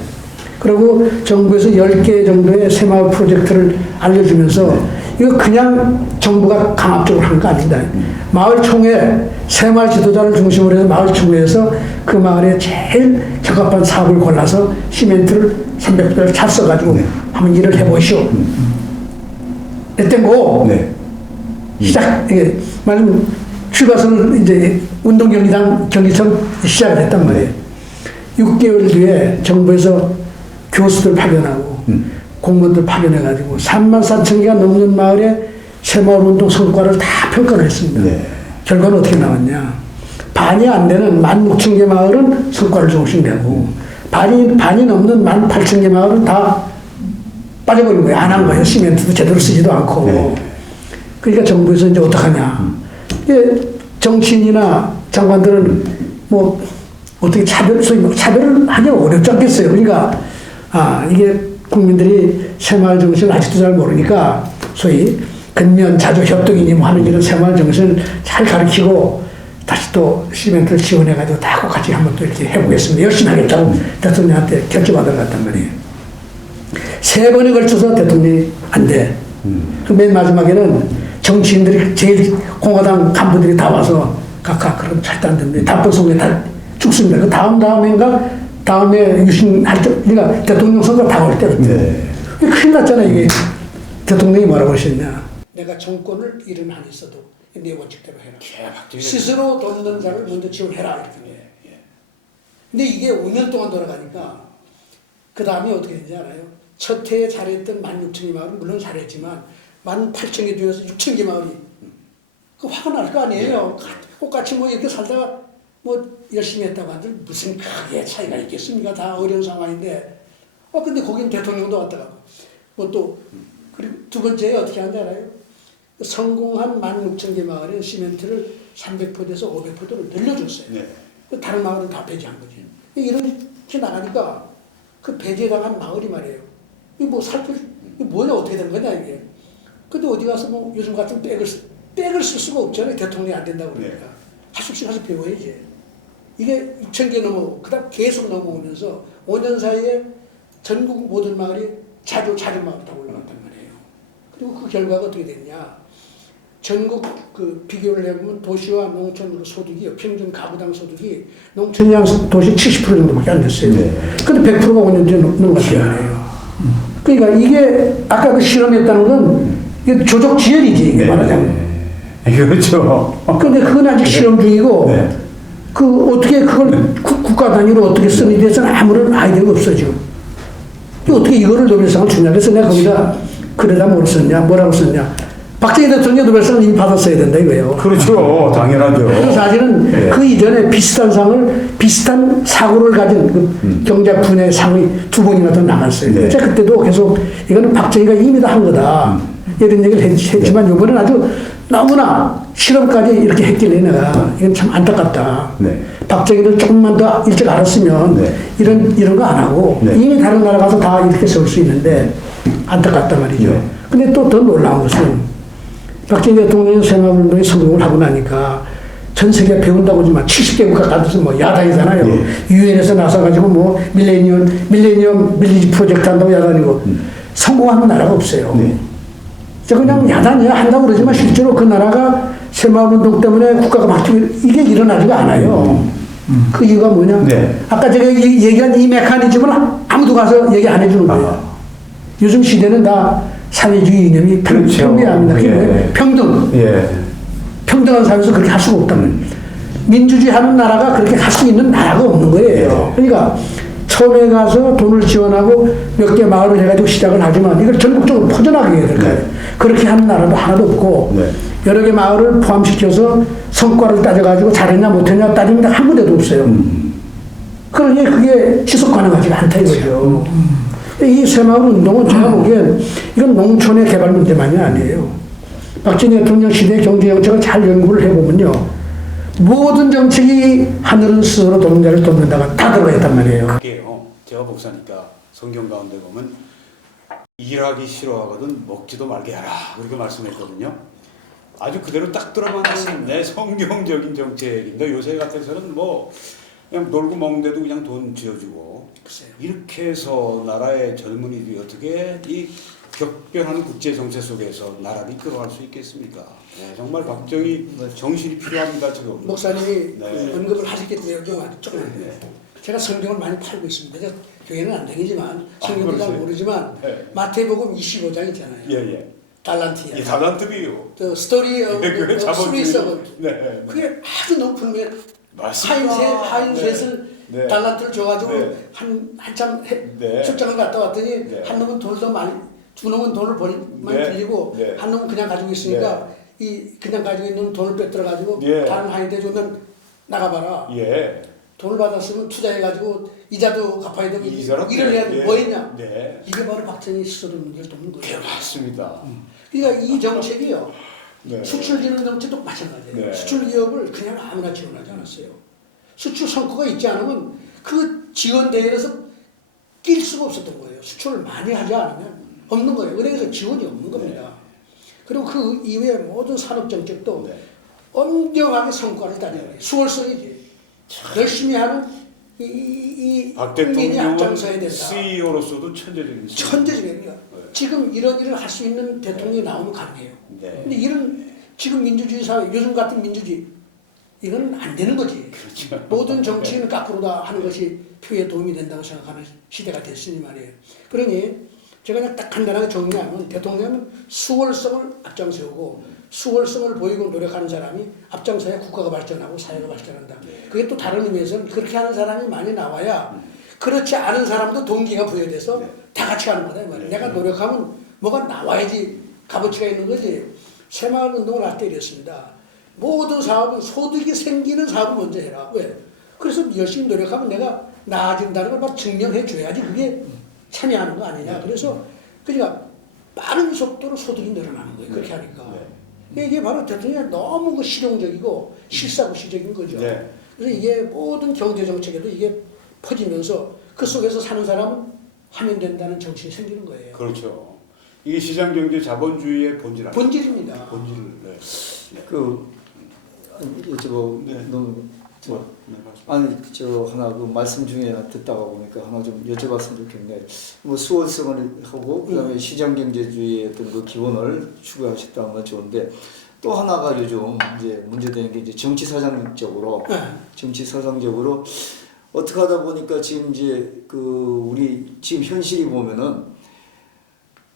그리고 정부에서 10개 정도의 새마을 프로젝트를 알려주면서 이거 그냥 정부가 강압적으로 한 거 아니다. 마을총회, 새마을 지도자를 중심으로 해서 마을총회에서 그 마을에 제일 적합한 사업을 골라서 시멘트를 300배를 잘 써가지고 한번 일을 해보시오. 그때고 시작, 이게 말하면 출발선을 이제 운동경기장 경기처럼 시작을 했단 말이에요. 6개월 뒤에 정부에서 교수들 파견하고 공무원들 파견해가지고 34,000개가 넘는 마을에 새마을운동 성과를 다 평가를 했습니다. 결과는 어떻게 나왔냐. 반이 안 되는 16,000개 마을은 성과를 조금씩 내고 반이 넘는 18,000개 마을은 다 빠져버린 거예요. 안 한 거예요. 시멘트도 제대로 쓰지도 않고. 그러니까 정부에서 이제 어떡하냐. 정치인이나 장관들은 뭐 어떻게 차별을 하기 어렵지 않겠어요. 그러니까 이게 국민들이 새마을 정신을 아직도 잘 모르니까 소위 근면 자조 협동이니 뭐 하는 이런 새마을 정신을 잘 가르치고 다시 또 시멘트를 지원해가지고 다 같이 한번 또 이렇게 해보겠습니다. 열심히 하겠다고 대통령한테 결정받아 갔단 말이에요. 3번에 걸쳐서 대통령이 안 돼. 그 맨 마지막에는 정치인들이 제일 공화당 간부들이 다 와서 각각 그럼 절대 안 된대. 단번 선거에 다 죽습니다. 그 다음에 유신할 때, 그러니까 대통령 선거 다올 때 그때. 네. 큰일 났잖아 이게. 대통령이 뭐라고 하셨냐. 내가 정권을 잃은 한이 있어도 네 원칙대로 해라. 스스로 돈 없는 자를 먼저 지원해라. 이렇게. 근데 이게 5년 동안 돌아가니까 그 다음에 어떻게 되는지 알아요? 첫 해에 잘했던 16,000개 마을은 물론 잘했지만 18,000개 중에서 6,000개 마을이 그 화가 날 거 아니에요. 똑같이 뭐 이렇게 살다가 뭐 열심히 했다고 한들 무슨 크게 차이가 있겠습니까? 다 어려운 상황인데 근데 거긴 대통령도 왔다 가고 뭐 또 그리고 두 번째에 어떻게 하는지 알아요? 성공한 16,000개 마을에 시멘트를 300포대에서 500포대로 늘려줬어요. 네. 다른 마을은 다 배제한 거지. 이렇게 나가니까 그 배제당한 마을이 말이에요. 이거 뭐 이거 뭐냐 어떻게 된 거냐 이게. 근데 어디 가서 뭐 요즘 같은 백을 쓸 수가 없잖아요. 대통령이 안 된다고 그러니까. 네. 하숙씩 가서 배워야지. 이게 6,000개 그다음 계속 넘어오면서 5년 사이에 전국 모든 마을이 자주 마을이 다 올라갔단 말이에요. 그리고 그 결과가 어떻게 됐냐. 전국 그 비교를 해보면 도시와 농촌 소득이 평균 가구당 소득이 농촌이랑 도시 70% 정도밖에 안 됐어요. 근데 100%가 5년 뒤에 넘어갔단 말이에요. 그러니까 이게 아까 그 실험했다는 건 이게 조적 지연이지 이게 말하자면. 그렇죠. 근데 그건 아직 실험 중이고 그 어떻게 그걸 국가 단위로 어떻게 쓰는 데서는 아무런 아이디어가 없어 지금. 어떻게 이거를 노벨상을 주냐. 그래서 내가 거기다 그래다 뭐라고 썼냐. 박정희 대통령 노벨상을 이미 받았어야 된다 이거예요. 그렇죠. 당연하죠. 그래서 사실은 그 이전에 비슷한 상을 비슷한 사고를 가진 그 경제 분야 상이 2번이나 더 나갔어요. 제가 그때도 계속 이거는 박정희가 이미 다 한 거다. 이런 얘기를 했지만 이번엔 아주 너무나 실험까지 이렇게 했길래 내가 이건 참 안타깝다. 박정희를 조금만 더 일찍 알았으면 이런 거 안 하고 이미 다른 나라 가서 다 이렇게 세울 수 있는데 안타깝단 말이죠. 근데 또 더 놀라운 것은 박정희 대통령이 새마을운동에 성공을 하고 나니까 전 세계 배운다고 하지만 70개국 가까이서 뭐 야단이잖아요. 유엔에서 나서가지고 뭐 밀레니엄 빌리지 프로젝트 한다고 야단이고 성공하는 나라가 없어요. 그냥 야단이야 한다고 그러지만 실제로 그 나라가 새마을운동 때문에 국가가 바뀌고 이게 일어나지가 않아요. 그 이유가 뭐냐? 아까 제가 얘기한 이 메커니즘을 아무도 가서 얘기 안 해주는 거예요. 요즘 시대는 다 사회주의 이념이 평등합니다. 그게 뭐예요? 평등. 평등한 사회에서 그렇게 할 수가 없단 말이에요. 민주주의 하는 나라가 그렇게 할 수 있는 나라가 없는 거예요. 그러니까 처음에 가서 돈을 지원하고 몇 개 마을을 해가지고 시작을 하지만 이걸 전국적으로 퍼져나가게 해야 될 거예요. 그렇게 하는 나라도 하나도 없고 여러 개 마을을 포함시켜서 성과를 따져가지고 잘했냐 못했냐 따지는 데 한 군데도 없어요. 그러니 그게 지속 가능하지가 않다 이거죠. 이 새마을운동은 제가 보기엔 이건 농촌의 개발 문제만이 아니에요. 박정희 대통령 시대 경제정책을 잘 연구를 해보면요. 모든 정책이 하늘은 스스로 돕는 자를 돕는다가 다 들어가 있단 말이에요. 그게요. 제가 목사니까 성경 가운데 보면 일하기 싫어하거든 먹지도 말게 하라 그렇게 말씀했거든요. 아주 그대로 딱 들어맞는 내 성경적인 정책인데 요새 같아서는 뭐 그냥 놀고 먹는데도 그냥 돈 쥐어주고 이렇게 해서 나라의 젊은이들이 어떻게 이 격변하는 국제 정세 속에서 나라를 이끌어갈 수 있겠습니까? 정말 박정희 정신이 필요합니다 지금. 목사님이 언급을 하셨기 때문에 조금 제가 성경을 많이 팔고 있습니다. 제가 교회는 안 다니지만 성경도 잘 모르지만 마태복음 25장 있잖아요. 달란트 이야기. 달란트비요. The story of the three servants. 그게 아주 높은 게 하인셋을 달란트를 줘가지고 한참 출장을 갔다 왔더니 한 놈은 돈을 더 많이 두 놈은 돈을 많이 빌리고 한 놈은 그냥 가지고 있으니까 이 그냥 가지고 있는 돈을 빼들어 가지고 다른 하인한테 주면 나가봐라. 돈을 받았으면 투자해가지고 이자도 갚아야 되고 일을 해야 돼. 뭐 했냐? 이게 바로 박정희 스스로 문제를 돕는 거예요. 맞습니다. 그러니까 이 정책이요. 수출 지원 정책도 마찬가지예요. 수출 기업을 그냥 아무나 지원하지 않았어요. 수출 성과가 있지 않으면 그 지원 대회에서 낄 수가 없었던 거예요. 수출을 많이 하지 않으면 없는 거예요. 그래서 지원이 없는 겁니다. 그리고 그 이후에 모든 산업 정책도 엄정하게 성과를 따내는 거예요. 수월성이지. 열심히 하는 이 박 국민이 앞장서야 대통령은 된다. CEO로서도 천재적인 천재적이에요. 지금 이런 일을 할 수 있는 대통령이 나오면 가능해요. 네. 근데 이런 지금 민주주의 사회, 요즘 같은 민주주의 이건 안 되는 거지. 그렇죠. 모든 정치인은 거꾸로 다 하는 것이 표에 도움이 된다고 생각하는 시대가 됐으니 말이에요. 그러니 제가 그냥 딱 간단하게 정리하면 대통령은 수월성을 앞장세우고 수월성을 보이고 노력하는 사람이 앞장서야 국가가 발전하고 사회가 발전한다. 그게 또 다른 의미에서는 그렇게 하는 사람이 많이 나와야 그렇지 않은 사람도 동기가 부여돼서 다 같이 가는 거다. 이 말이에요. 내가 노력하면 뭐가 나와야지 값어치가 있는 거지. 새마을 운동을 할 때 이랬습니다. 모든 사업은 소득이 생기는 사업을 먼저 해라. 왜? 그래서 열심히 노력하면 내가 나아진다는 걸 막 증명해 줘야지 그게 참여하는 거 아니냐. 그래서 그러니까 빠른 속도로 소득이 늘어나는 거예요. 그렇게 하니까. 이게 바로 대통령이 너무 그 실용적이고 실사구시적인 거죠. 네. 그래서 이게 모든 경제 정책에도 이게 퍼지면서 그 속에서 사는 사람은 하면 된다는 정신이 생기는 거예요. 그렇죠. 이게 시장 경제 자본주의의 본질 아닙니까? 본질입니다. 본질을. 네. 네. 너무 네, 말씀. 아니 저 하나 그 말씀 중에 듣다가 보니까 하나 좀 여쭤봤으면 좋겠네. 뭐 수월성을 하고 그다음에 시장 경제주의의 어떤 그 기본을 추구하셨다는 건 좋은데 또 하나가 요즘 이제 문제되는 게 이제 정치 사상적으로 어떻게 하다 보니까 지금 이제 그 우리 지금 현실이 보면은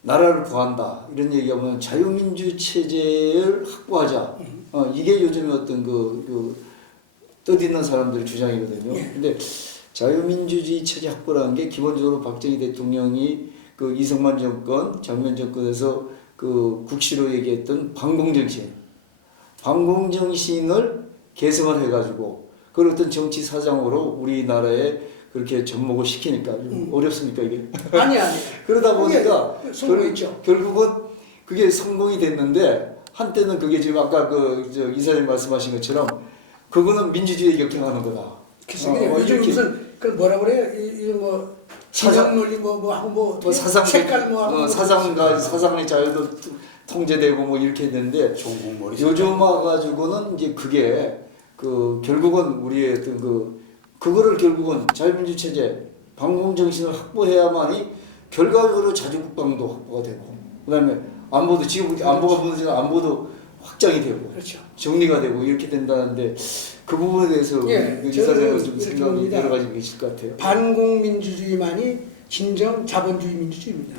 나라를 구한다 이런 얘기하면 자유민주 체제를 확보하자. 이게 요즘에 어떤 그 뜻있는 사람들의 주장이거든요. 근데 자유민주주의 체제 확보라는 게 기본적으로 박정희 대통령이 그 이승만 정권, 장면 정권에서 그 국시로 얘기했던 반공정신을 개성을 해가지고 그런 어떤 정치 사상으로 우리나라에 그렇게 접목을 시키니까 좀 어렵습니까 이게? 아니. 그러다 보니까 성공했죠. 결국은 그게 성공이 됐는데 한때는 그게 지금 아까 그 저 이사님 말씀하신 것처럼 그거는 민주주의에 역행하는 거다. 그래서 요즘 무슨 그 뭐라 그래요? 이거 뭐 진영 논리 뭐 하고 뭐 사상 색깔 뭐 하고 사상의 자유도 통제되고 뭐 이렇게 했는데 요즘 와가지고는 이제 그게 그 결국은 우리의 어떤 그거를 결국은 자유민주 체제 반공정신을 확보해야만이 결과적으로 자주국방도 확보가 되고 그다음에 안보도 지금 안보가 무너지는 안보도 확장이 되고 그렇죠. 정리가 되고 이렇게 된다는데 그 부분에 대해서 이사님은 좀 생각이 여러 가지 계실 것 같아요. 반공민주주의만이 진정 자본주의 민주주의입니다.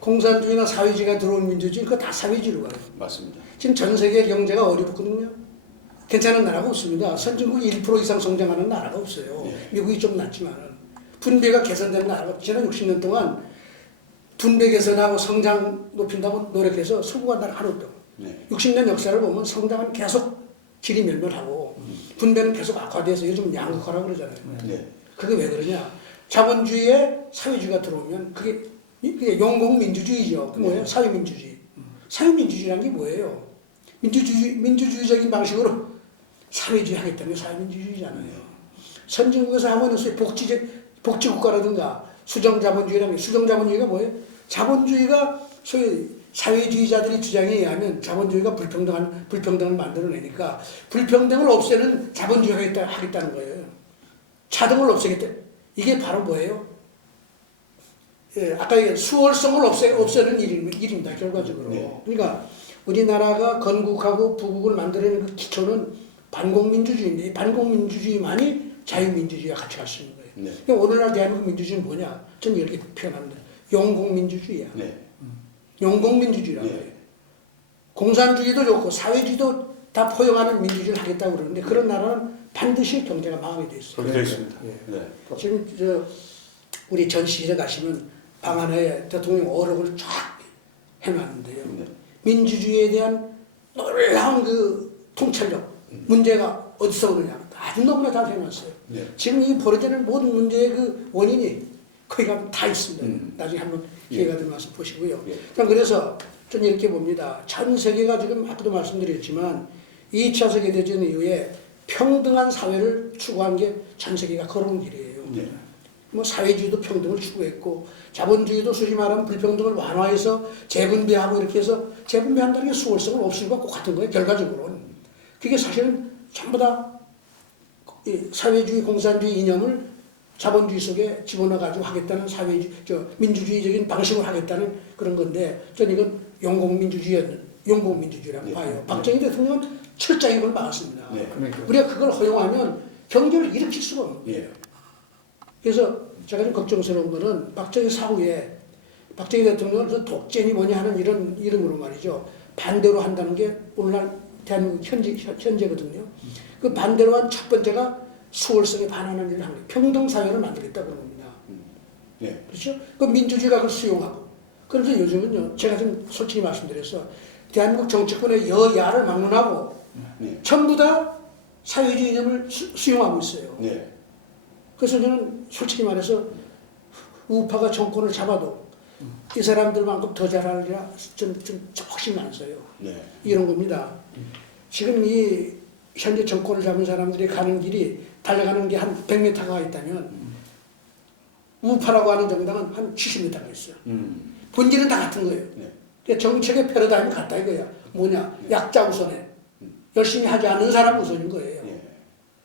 공산주의나 사회주의가 들어온 민주주의 그거 다 사회주의로 가요. 맞습니다. 지금 전 세계 경제가 어렵거든요. 괜찮은 나라가 없습니다. 선진국 1% 이상 성장하는 나라가 없어요. 미국이 좀 낫지만 분배가 개선된 나라가 지난 60년 동안 분배 개선하고 성장 높인다고 노력해서 성공한 나라 하나도 없다고. 60년 역사를 보면 성장은 계속 질이 멸멸하고 분배는 계속 악화돼서 요즘 양극화라고 그러잖아요. 그게 왜 그러냐? 자본주의에 사회주의가 들어오면 그게 용공민주주의죠. 그 뭐예요? 사회민주주의. 사회민주주의라는 게 뭐예요? 민주주의적인 방식으로 사회주의 하겠다는 게 사회민주주의잖아요. 선진국에서 하면 소위 복지국가라든가 수정자본주의라는 게 수정자본주의가 뭐예요? 자본주의가 소위 사회주의자들이 주장에 의하면 자본주의가 불평등을 만들어내니까 불평등을 없애는 자본주의가 하겠다는 거예요. 차등을 없애겠다. 이게 바로 뭐예요? 아까 수월성을 없애는 일입니다. 결과적으로. 그러니까 우리나라가 건국하고 부국을 만들어내는 그 기초는 반공민주주의인데 이 반공민주주의만이 자유민주주의와 같이 갈 수 있는 거예요. 그러니까 오늘날 대한민국 민주주의는 뭐냐? 저는 이렇게 표현합니다. 용공민주주의야. 용공민주주의라고 해요. 공산주의도 좋고 사회주의도 다 포용하는 민주주의를 하겠다고 그러는데 그런 나라는 반드시 경제가 망하게 돼 있어요. 그렇게 되어 있습니다. 지금 우리 전시실에 가시면 방 안에 대통령 어록을 쫙 해놨는데요. 민주주의에 대한 놀라운 그 통찰력, 문제가 어디서 오느냐 아주 너무나 다 해놨어요. 지금 이 벌어지는 모든 문제의 그 원인이 거기 가면 다 있습니다. 나중에 한번 기회가 되면 와서 보시고요. 그래서 저는 이렇게 봅니다. 전 세계가 지금 아까도 말씀드렸지만 2차 세계대전 이후에 평등한 사회를 추구한 게 전 세계가 걸어온 길이에요. 뭐 사회주의도 평등을 추구했고 자본주의도 소위 말하면 불평등을 완화해서 재분배하고 이렇게 해서 재분배한다는 게 수월성을 없애는 것과 같은 거예요. 결과적으로는. 그게 사실은 전부 다 사회주의 공산주의 이념을 자본주의 속에 집어넣어가지고 하겠다는 민주주의적인 방식으로 하겠다는 그런 건데 저는 이건 용공민주주의라고 네. 봐요. 박정희 대통령은 철저히 그걸 막았습니다. 네. 그러니까. 우리가 그걸 허용하면 경제를 일으킬 수가 없는 거예요. 예. 그래서 제가 좀 걱정스러운 거는 박정희 사후에 박정희 대통령은 그 독재니 뭐냐 하는 이런 이름으로 말이죠. 반대로 한다는 게 오늘날 대한민국 현재거든요. 그 반대로 한 첫 번째가 수월성에 반하는 일을 하는 거예요. 평등사회를 만들겠다 그런 겁니다. 예. 그렇죠? 그 민주주의가 그걸 수용하고. 그래서 요즘은요, 제가 좀 솔직히 말씀드려서 대한민국 정치권의 여야를 막론하고 네. 전부 다 사회주의 이념을 수용하고 있어요. 네. 그래서 저는 솔직히 말해서 우파가 정권을 잡아도 이 사람들만큼 더 잘하리라 좀 확신이 안 써요. 네. 이런 겁니다. 지금 이 현재 정권을 잡은 사람들이 가는 길이 달려가는 게 한 100m가 있다면 우파라고 하는 정당은 한 70m가 있어요. 본질은 다 같은 거예요. 네. 그러니까 정책의 패러다임이 같다 이거야. 뭐냐? 약자 우선에. 열심히 하지 않는 사람 우선인 거예요. 예.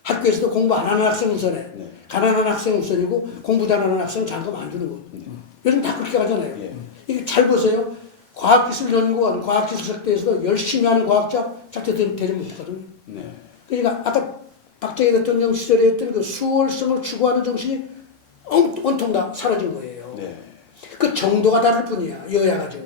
학교에서도 공부 안 하는 학생 우선에. 네. 가난한 학생 우선이고 공부 잘하는 학생 잠금 안 주는 거. 요즘 다 그렇게 하잖아요. 예. 이게 잘 보세요. 과학기술연구원, 과학기술학대에서도 열심히 하는 과학자 작대 되지 못하거든요. 네. 그러니까 아까 박정희 대통령 시절에 했던 그 수월성을 추구하는 정신이 온통 다 사라진 거예요. 네. 그 정도가 다를 뿐이야, 여야가 지금.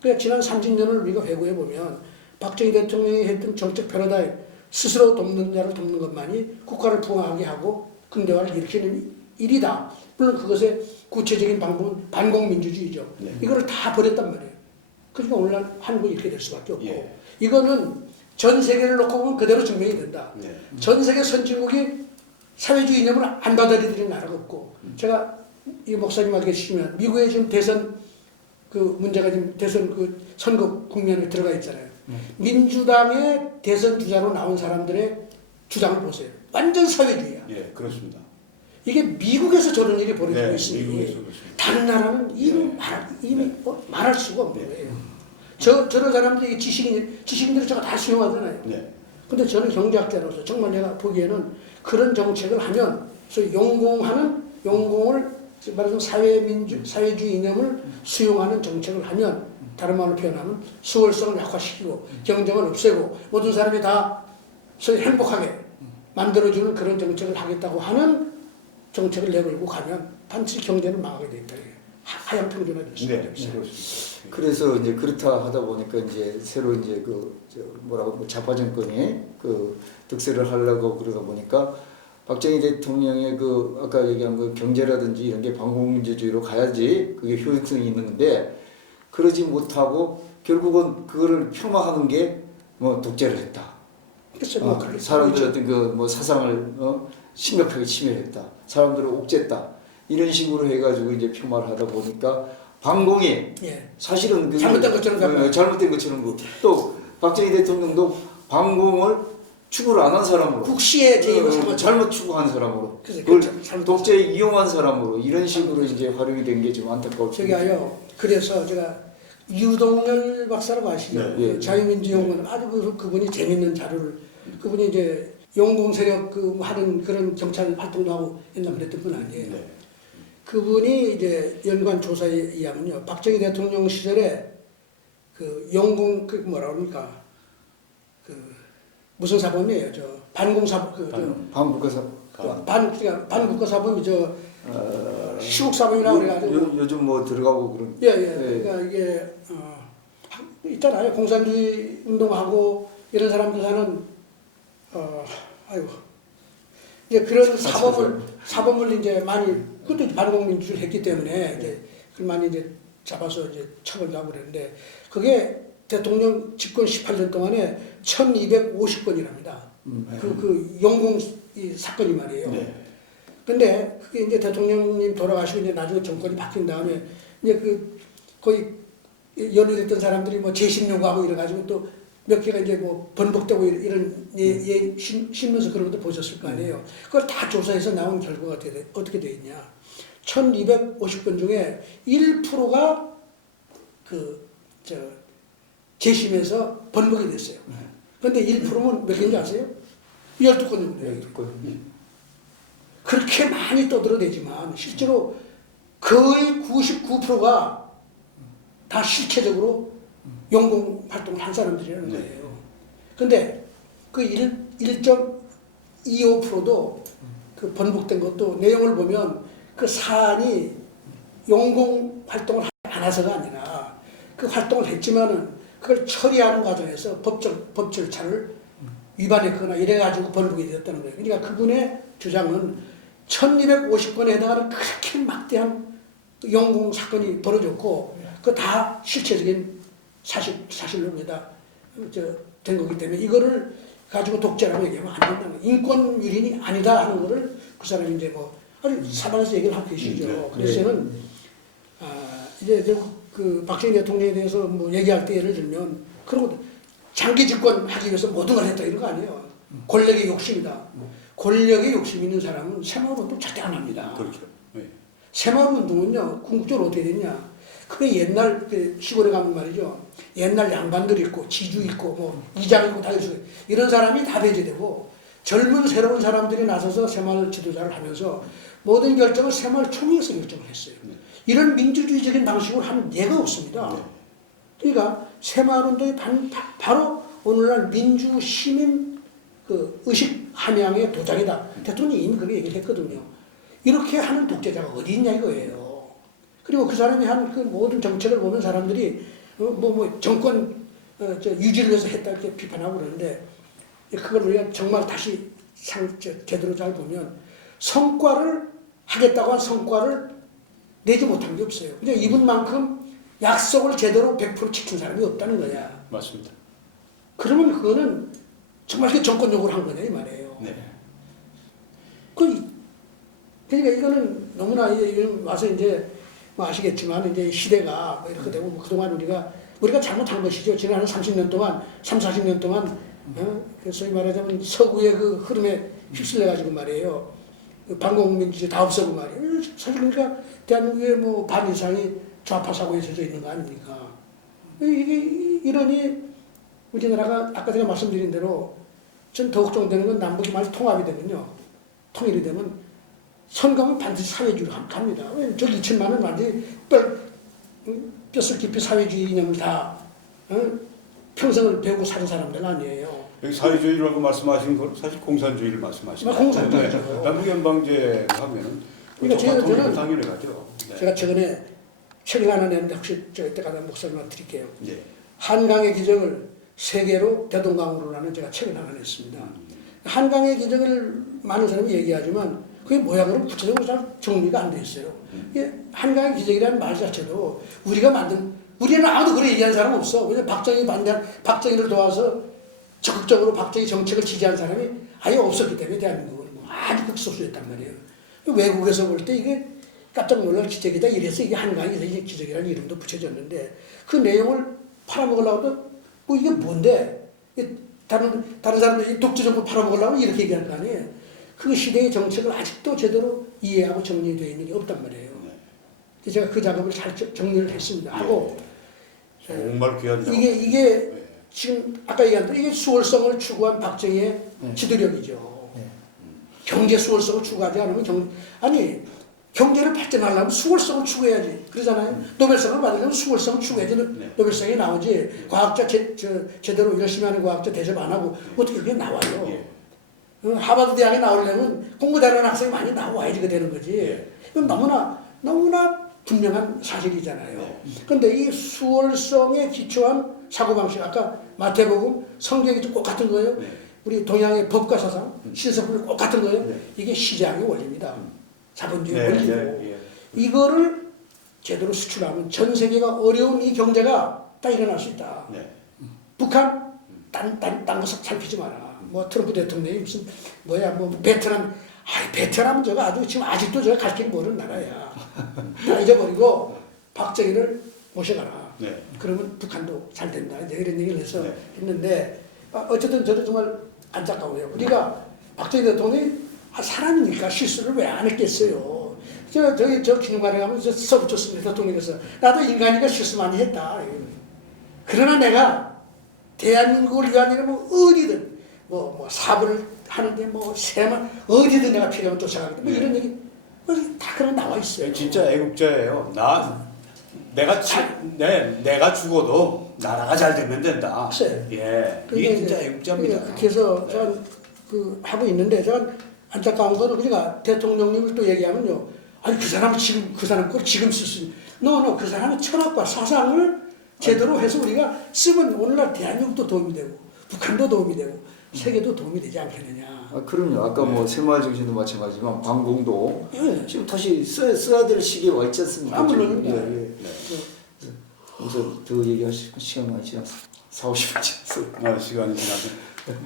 그러니까 지난 30년을 우리가 회고해 보면 박정희 대통령이 했던 정책 패러다임, 스스로 돕는 자를 돕는 것만이 국가를 부강하게 하고 근대화를 일으키는 일이다. 물론 그것의 구체적인 방법은 반공민주주의죠. 네. 이거를 다 버렸단 말이에요. 그러니까 오늘날 한국이 이렇게 될 수밖에 없고 예. 이거는 전 세계를 놓고 보면 그대로 증명이 된다. 네. 전 세계 선진국이 사회주의 이념을 안 받아들이는 나라가 없고 제가 이 목사님하고 계시면 미국의 지금 대선 그 문제가 지금 대선 그 선거 국면에 들어가 있잖아요. 민주당의 대선 주자로 나온 사람들의 주장을 보세요. 완전 사회주의야. 예, 그렇습니다. 이게 미국에서 저런 일이 벌어지고 네, 있으니 미국에서 그렇습니다. 다른 나라는 이미 네. 말할 수가 없는 네. 거예요. 저런 사람들이 지식인들이 저거 다 수용하잖아요. 네. 근데 저는 경제학자로서 정말 내가 보기에는 그런 정책을 하면 소위 용공을 말하자면 사회주의 이념을 수용하는 정책을 하면 다른 말로 표현하면 수월성을 약화시키고 경쟁을 없애고 모든 사람이 다 소위 행복하게 만들어주는 그런 정책을 하겠다고 하는 정책을 내걸고 가면 반드시 경제는 망하게 돼 있다. 하향 평준화 될 수가 네. 있어요. 그렇습니다. 그래서 이제 그렇다 하다 보니까 이제 새로 이제 좌파 정권이 그 득세를 하려고 그러다 보니까 박정희 대통령의 그 아까 얘기한 그 경제라든지 이런 게 반공민주주의로 가야지 그게 효용성이 있는데 그러지 못하고 결국은 그거를 폄하하는 게 뭐 독재를 했다. 그렇죠. 사람들 어떤 그 뭐 사상을 심각하게 침해했다. 사람들을 옥죄했다. 이런 식으로 해가지고 이제 폄하를 하다 보니까 반공이 예. 사실은 그 잘못된 것처럼 잘못된 것처럼 또 박정희 대통령도 반공을 추구를 안 한 사람으로 국시의 제의를 잘못 추구한 사람으로 그래서 그걸 잘못된 독재에 이용한 사람으로 이런 식으로 이제 활용이 된 게 좀 안타까울 저기요. 그래서 제가 유동열 박사라고 아시죠? 네. 예. 자유민주연구원 아주 그분이 재밌는 자료를 그분이 이제 용공 세력 그 하는 그런 경찰 활동도 하고 옛날 그랬던 분 아니에요. 네. 그분이 이제 연관 조사에 의하면요, 박정희 대통령 시절에 그 용공 그 뭐라 그럽니까? 그 무슨 사범이에요? 저 반공사범 반국가사 그러니까 반국가사범이 저 시국사범이라고 그래가지고 요즘 뭐 들어가고 그런 예. 그러니까 이게 있잖아요. 공산주의 운동하고 이런 사람들 하는 아이고 이제 그런 사범을 이제 많이 그것도 반공민주를 했기 때문에 이제 그걸 많이 이제 잡아서 이제 처벌도 하고 그랬는데 그게 대통령 집권 18년 동안에 1,250건이랍니다. 그 용공 이 사건이 말이에요. 네. 근데 그게 이제 대통령님 돌아가시고 이제 나중에 정권이 바뀐 다음에 이제 그 거의 연루됐던 사람들이 뭐 재심 요구하고 이래가지고 또 몇 개가 이제 뭐 번복되고 이런 신문서 그런 것도 보셨을 거 아니에요. 그걸 다 조사해서 나온 결과가 어떻게 돼 있냐. 1,250건 중에 1%가 재심에서 번복이 됐어요. 근데 1%면 몇 개인지 아세요? 12건 정도 돼요. 그렇게 많이 떠들어대지만 실제로 거의 99%가 다 실체적으로 용공 활동을 한 사람들이라는 거예요. 근데 그 1.25%도 그 번복된 것도 내용을 보면 그 사안이 용공 활동을 안 해서가 아니라 그 활동을 했지만은 그걸 처리하는 과정에서 법 절차를 위반했거나 이래가지고 번복이 되었다는 거예요. 그러니까 그분의 주장은 1250건에 해당하는 그렇게 막대한 용공 사건이 벌어졌고 그 다 실체적인 사실로 된 거기 때문에 이거를 가지고 독재라고 얘기하면 안 된다는 거예요. 인권 유린이 아니다 하는 거를 그 사람이 이제 뭐 아주 사방에서 얘기를 하고 계시죠. 그래서 저는 이제 그 박정희 대통령에 대해서 뭐 얘기할 때 예를 들면 그러고 장기 집권하기 위해서 모든 걸 했다 이런 거 아니에요. 권력의 욕심이다. 권력의 욕심 있는 사람은 새마을 운동 절대 안 합니다. 그렇죠. 네. 새마을 운동은요 궁극적으로 어떻게 됐냐? 그게 옛날 그 시골에 가면 말이죠. 옛날 양반들 있고 지주 있고 뭐 이장 있고 다 있어요. 이런 사람이 다 배제되고 젊은 새로운 사람들이 나서서 새마을 지도자를 하면서 모든 결정을 새마을 총회에서 결정을 했어요. 이런 민주주의적인 방식으로 하는 예가 없습니다. 그러니까 새마을 운동이 바로 오늘날 민주 시민 그 의식 함양의 도장이다. 대통령이 이미 그렇게 얘기를 했거든요. 이렇게 하는 독재자가 어디 있냐 이거예요. 그리고 그 사람이 한 그 모든 정책을 보면 사람들이 정권 유지를 위해서 했다 이렇게 비판하고 그러는데 그걸 우리가 정말 다시 제대로 잘 보면 성과를 하겠다고 한 성과를 내지 못한 게 없어요. 그냥 이분만큼 약속을 제대로 100% 지킨 사람이 없다는 거야. 맞습니다. 그러면 그거는 정말 그 정권적으로 한 거냐 이 말이에요. 네. 그러니까 이거는 너무나 와서 이제 뭐 아시겠지만 이제 시대가 뭐 이렇게 되고 뭐 그동안 우리가 잘못한 것이죠. 지난 30년 동안 40년 동안 소위 말하자면 서구의 그 흐름에 휩쓸려 가지고 말이에요. 그 반공민주주의 다 없애고 말이에요. 사실 그러니까 대한민국의 뭐 반 이상이 좌파 사고에 젖어 있는 거 아닙니까? 이게 이러니 우리나라가 아까 제가 말씀드린 대로 전 더 걱정되는 건 남북이 많이 통합이 되면요. 통일이 되면 선거는 반드시 사회주의로 갑니다. 저기 2천만 원 완전히 뼛속 깊이 사회주의 이념을 다 평생을 배우고 사는 사람들 아니에요. 여기 사회주의라고 말씀하신 건 사실 공산주의를 말씀하시는 거예요. 공산주의죠. 남북연방제 하면은 그러니까 저는 당연히 가죠. 네. 제가 최근에 책 하나 냈는데 혹시 저 이때까지 목사님한테 드릴게요. 네. 한강의 기적을 세계로 대동강으로라는 제가 책을 하나 냈습니다. 한강의 기적을 많은 사람이 얘기하지만 그게 모양으로 구체적으로 잘 정리가 안 돼 있어요. 한강의 기적이라는 말 자체도 우리는 아무도 그렇게 얘기한 사람 없어. 왜냐면 박정희를 도와서 적극적으로 박정희 정책을 지지한 사람이 아예 없었기 때문에 대한민국은 아주 극소수였단 말이에요. 외국에서 볼 때 이게 깜짝 놀랄 기적이다 이래서 이게 한강의 기적이라는 이름도 붙여졌는데 그 내용을 팔아먹으려고 뭐 이게 뭔데? 다른 사람들이 독재 정권 팔아먹으려고 이렇게 얘기하는 거 아니에요. 그 시대의 정책을 아직도 제대로 이해하고 정리되어 있는 게 없단 말이에요. 그래서 제가 그 작업을 잘 정리를 했습니다. 하고 정말 귀한 작업. 이게 지금 아까 얘기한 대로 이게 수월성을 추구한 박정희의 지도력이죠. 경제 수월성을 추구하지 않으면 경제를 발전하려면 수월성을 추구해야지. 그러잖아요. 노벨상을 받으려면 수월성을 추구해야지 노벨상이 나오지. 과학자 제대로 열심히 하는 과학자 대접 안 하고 어떻게 그게 나와요. 하버드 대학에 나오려면 공부 잘하는 학생이 많이 나와야지 그 되는 거지. 이건 너무나 분명한 사실이잖아요. 그런데 이 수월성에 기초한 사고방식, 아까 마태복음 성경이 꼭 같은 거예요. 우리 동양의 법과 사상, 신서품이 꼭 같은 거예요. 이게 시장의 원리입니다. 자본주의 원리고. 이거를 제대로 수출하면 전 세계가 어려운 이 경제가 딱 일어날 수 있다. 북한, 딴 거 살피지 마라. 뭐 트럼프 대통령이 무슨 베트남은 저거 지금 아직도 저거 갈 길 모르는 나라야. 다 잊어버리고 박정희를 모셔가라. 그러면 북한도 잘 된다. 이제 이런 얘기를 해서 했는데 어쨌든 저도 정말 안타까워요. 우리가 박정희 대통령이 사람이니까 실수를 왜 안 했겠어요. 저 기념관에 가면 서 붙였습니다. 대통령께서 나도 인간이니까 실수 많이 했다. 그러나 내가 대한민국을 위한 일은 뭐 어디든 뭐 사업을 하는데 뭐 세만 어디든 내가 필요하면 쫓아가겠다. 뭐 이런 얘기 다 그런 나와 있어요. 진짜 애국자예요. 내가 죽어도 나라가 잘 되면 된다. 글쎄요. 예, 이게 진짜 애국자입니다. 그렇게 해서 제가 하고 있는데 제가 안타까운 거는 그러니까 대통령님을 또 얘기하면요. 아니 그 사람은 그 사람 걸 지금 쓸 수 있는. 그 사람의 철학과 사상을 제대로 해서 우리가 쓰면 오늘날 대한민국도 도움이 되고 북한도 도움이 되고 세계도 도움이 되지 않겠느냐. 그럼요. 아까 뭐 새마을 정신도 마찬가지지만 방공도 예. 지금 다시 써야 될 시기에 와 있지 않습니까? 물론. 예, 예. 그래서 더 얘기할 시간 많이 지났어. 4, 50분 지났어. 시간이 지나서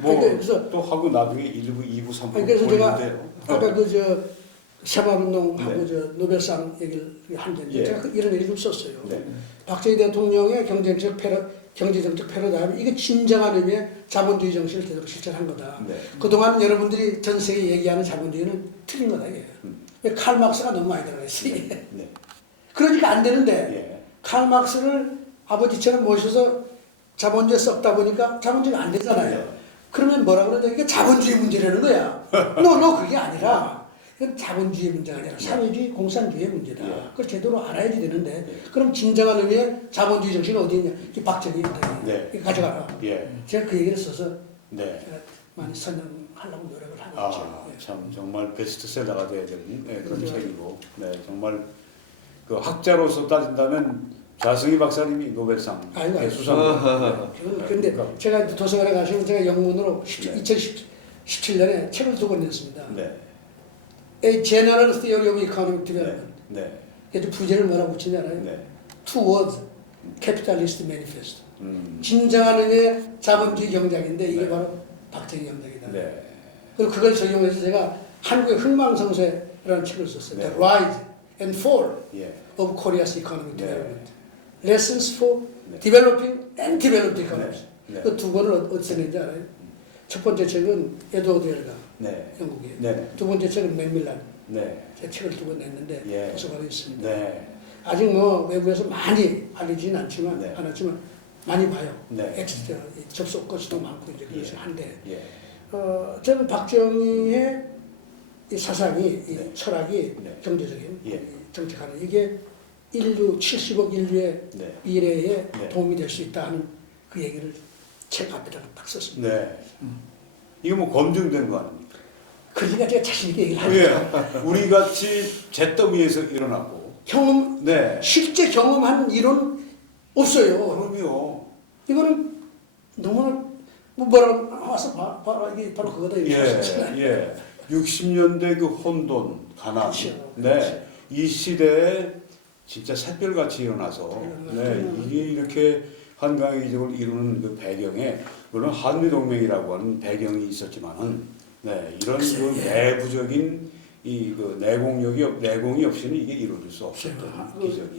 그래서 또 하고 나중에 1부, 2부, 3부 그래서 제가 보이는데요. 아까 새마을운동하고 네. 노벨상 얘기를 하는데 예. 제가 이런 얘기 좀 썼어요. 네. 박정희 대통령의 경제정책 패러다임 이게 진정한 의미의 자본주의 정신을 제대로 실천한 거다. 네. 그동안 여러분들이 전 세계 얘기하는 자본주의는 틀린 거다 이게. 왜 칼 막스가 너무 많이 들어가 있어 이게. 네. 그러니까 안 되는데 예. 칼 막스를 아버지처럼 모셔서 자본주의에 썩다 보니까 자본주의가 안 되잖아요. 네. 그러면 뭐라 그러냐 이게 자본주의 문제라는 거야. 너 그게 아니라 이건 자본주의 문제가 아니라 사회주의 공산주의의 문제다. 예. 그걸 제대로 알아야지 되는데 예. 그럼 진정한 의미의 자본주의 정신은 어디 있냐? 이 박정희 대통령이 네. 이거 가져가라. 예. 제가 그 얘기를 써서 네. 제가 많이 선언하려고 노력을 하고 있죠. 예. 참 정말 베스트셀러가 돼야 되는 그런 그렇죠. 책이고, 네, 정말 그 학자로서 따진다면 좌승희 박사님이 노벨상 아이고. 수상. 그런데 제가 도서관에 가시면 제가 영문으로 네. 2017년에 책을 2권 냈습니다. 네. A General Theory of Economic Development. 네. 그래서 부제를 뭐라고 붙이지 않아요? 네. Two words, Capitalist Manifesto. 음. 진정한 의미의 자본주의 경작인데 이게 네. 바로 박정희 경작이다. 네. 그리고 그걸 적용해서 제가 한국의 흥망성쇠라는 책을 썼어요. 네. The Rise and Fall 예. of Korea's Economic 네. Development. Lessons for 네. Developing and Developed Economies. 네. 그 두 권을 어디서 낸지 알아요? 첫 번째 책은 에드워드 엘가, 네. 영국이에요. 네. 두 번째 책은 맥밀란. 네. 제 책을 2권 냈는데 예. 도서관에 있습니다. 네. 아직 뭐 외부에서 많이 알리지는 않지만 네. 않았지만 많이 봐요. 네. 엑스트라 접속 건수도 많고 이제 그것이 한데 예. 저는 박정희의 이 사상이 이 네. 철학이 네. 경제적인 예. 이 정책하는 이게 인류 70억 인류의 네. 미래에 네. 도움이 될 수 있다 하는 그 얘기를 책 앞에다가 딱 썼습니다. 네. 이거 뭐 검증된 거 아닙니까? 그러니까 제가 자신 있게 얘기를 합니다. 예. 우리 같이 잿더미에서 일어났고. 경험 네. 실제 경험한 일은 없어요. 그럼요. 이거는 너무나 뭐라 와서 봐라 이게 바로 그거다 이렇게 예, 하셨잖아요. 예. 60년대 그 혼돈, 가난, 그렇죠. 네, 이 시대에 진짜 샛별같이 일어나서, 네, 이게 이렇게 한강의 기적을 이루는 그 배경에 물론 한미 동맹이라고 하는 배경이 있었지만은, 네, 이런 그 내부적인 이 그 내공이 없이는 이게 이루어질 수 없었던 기적이.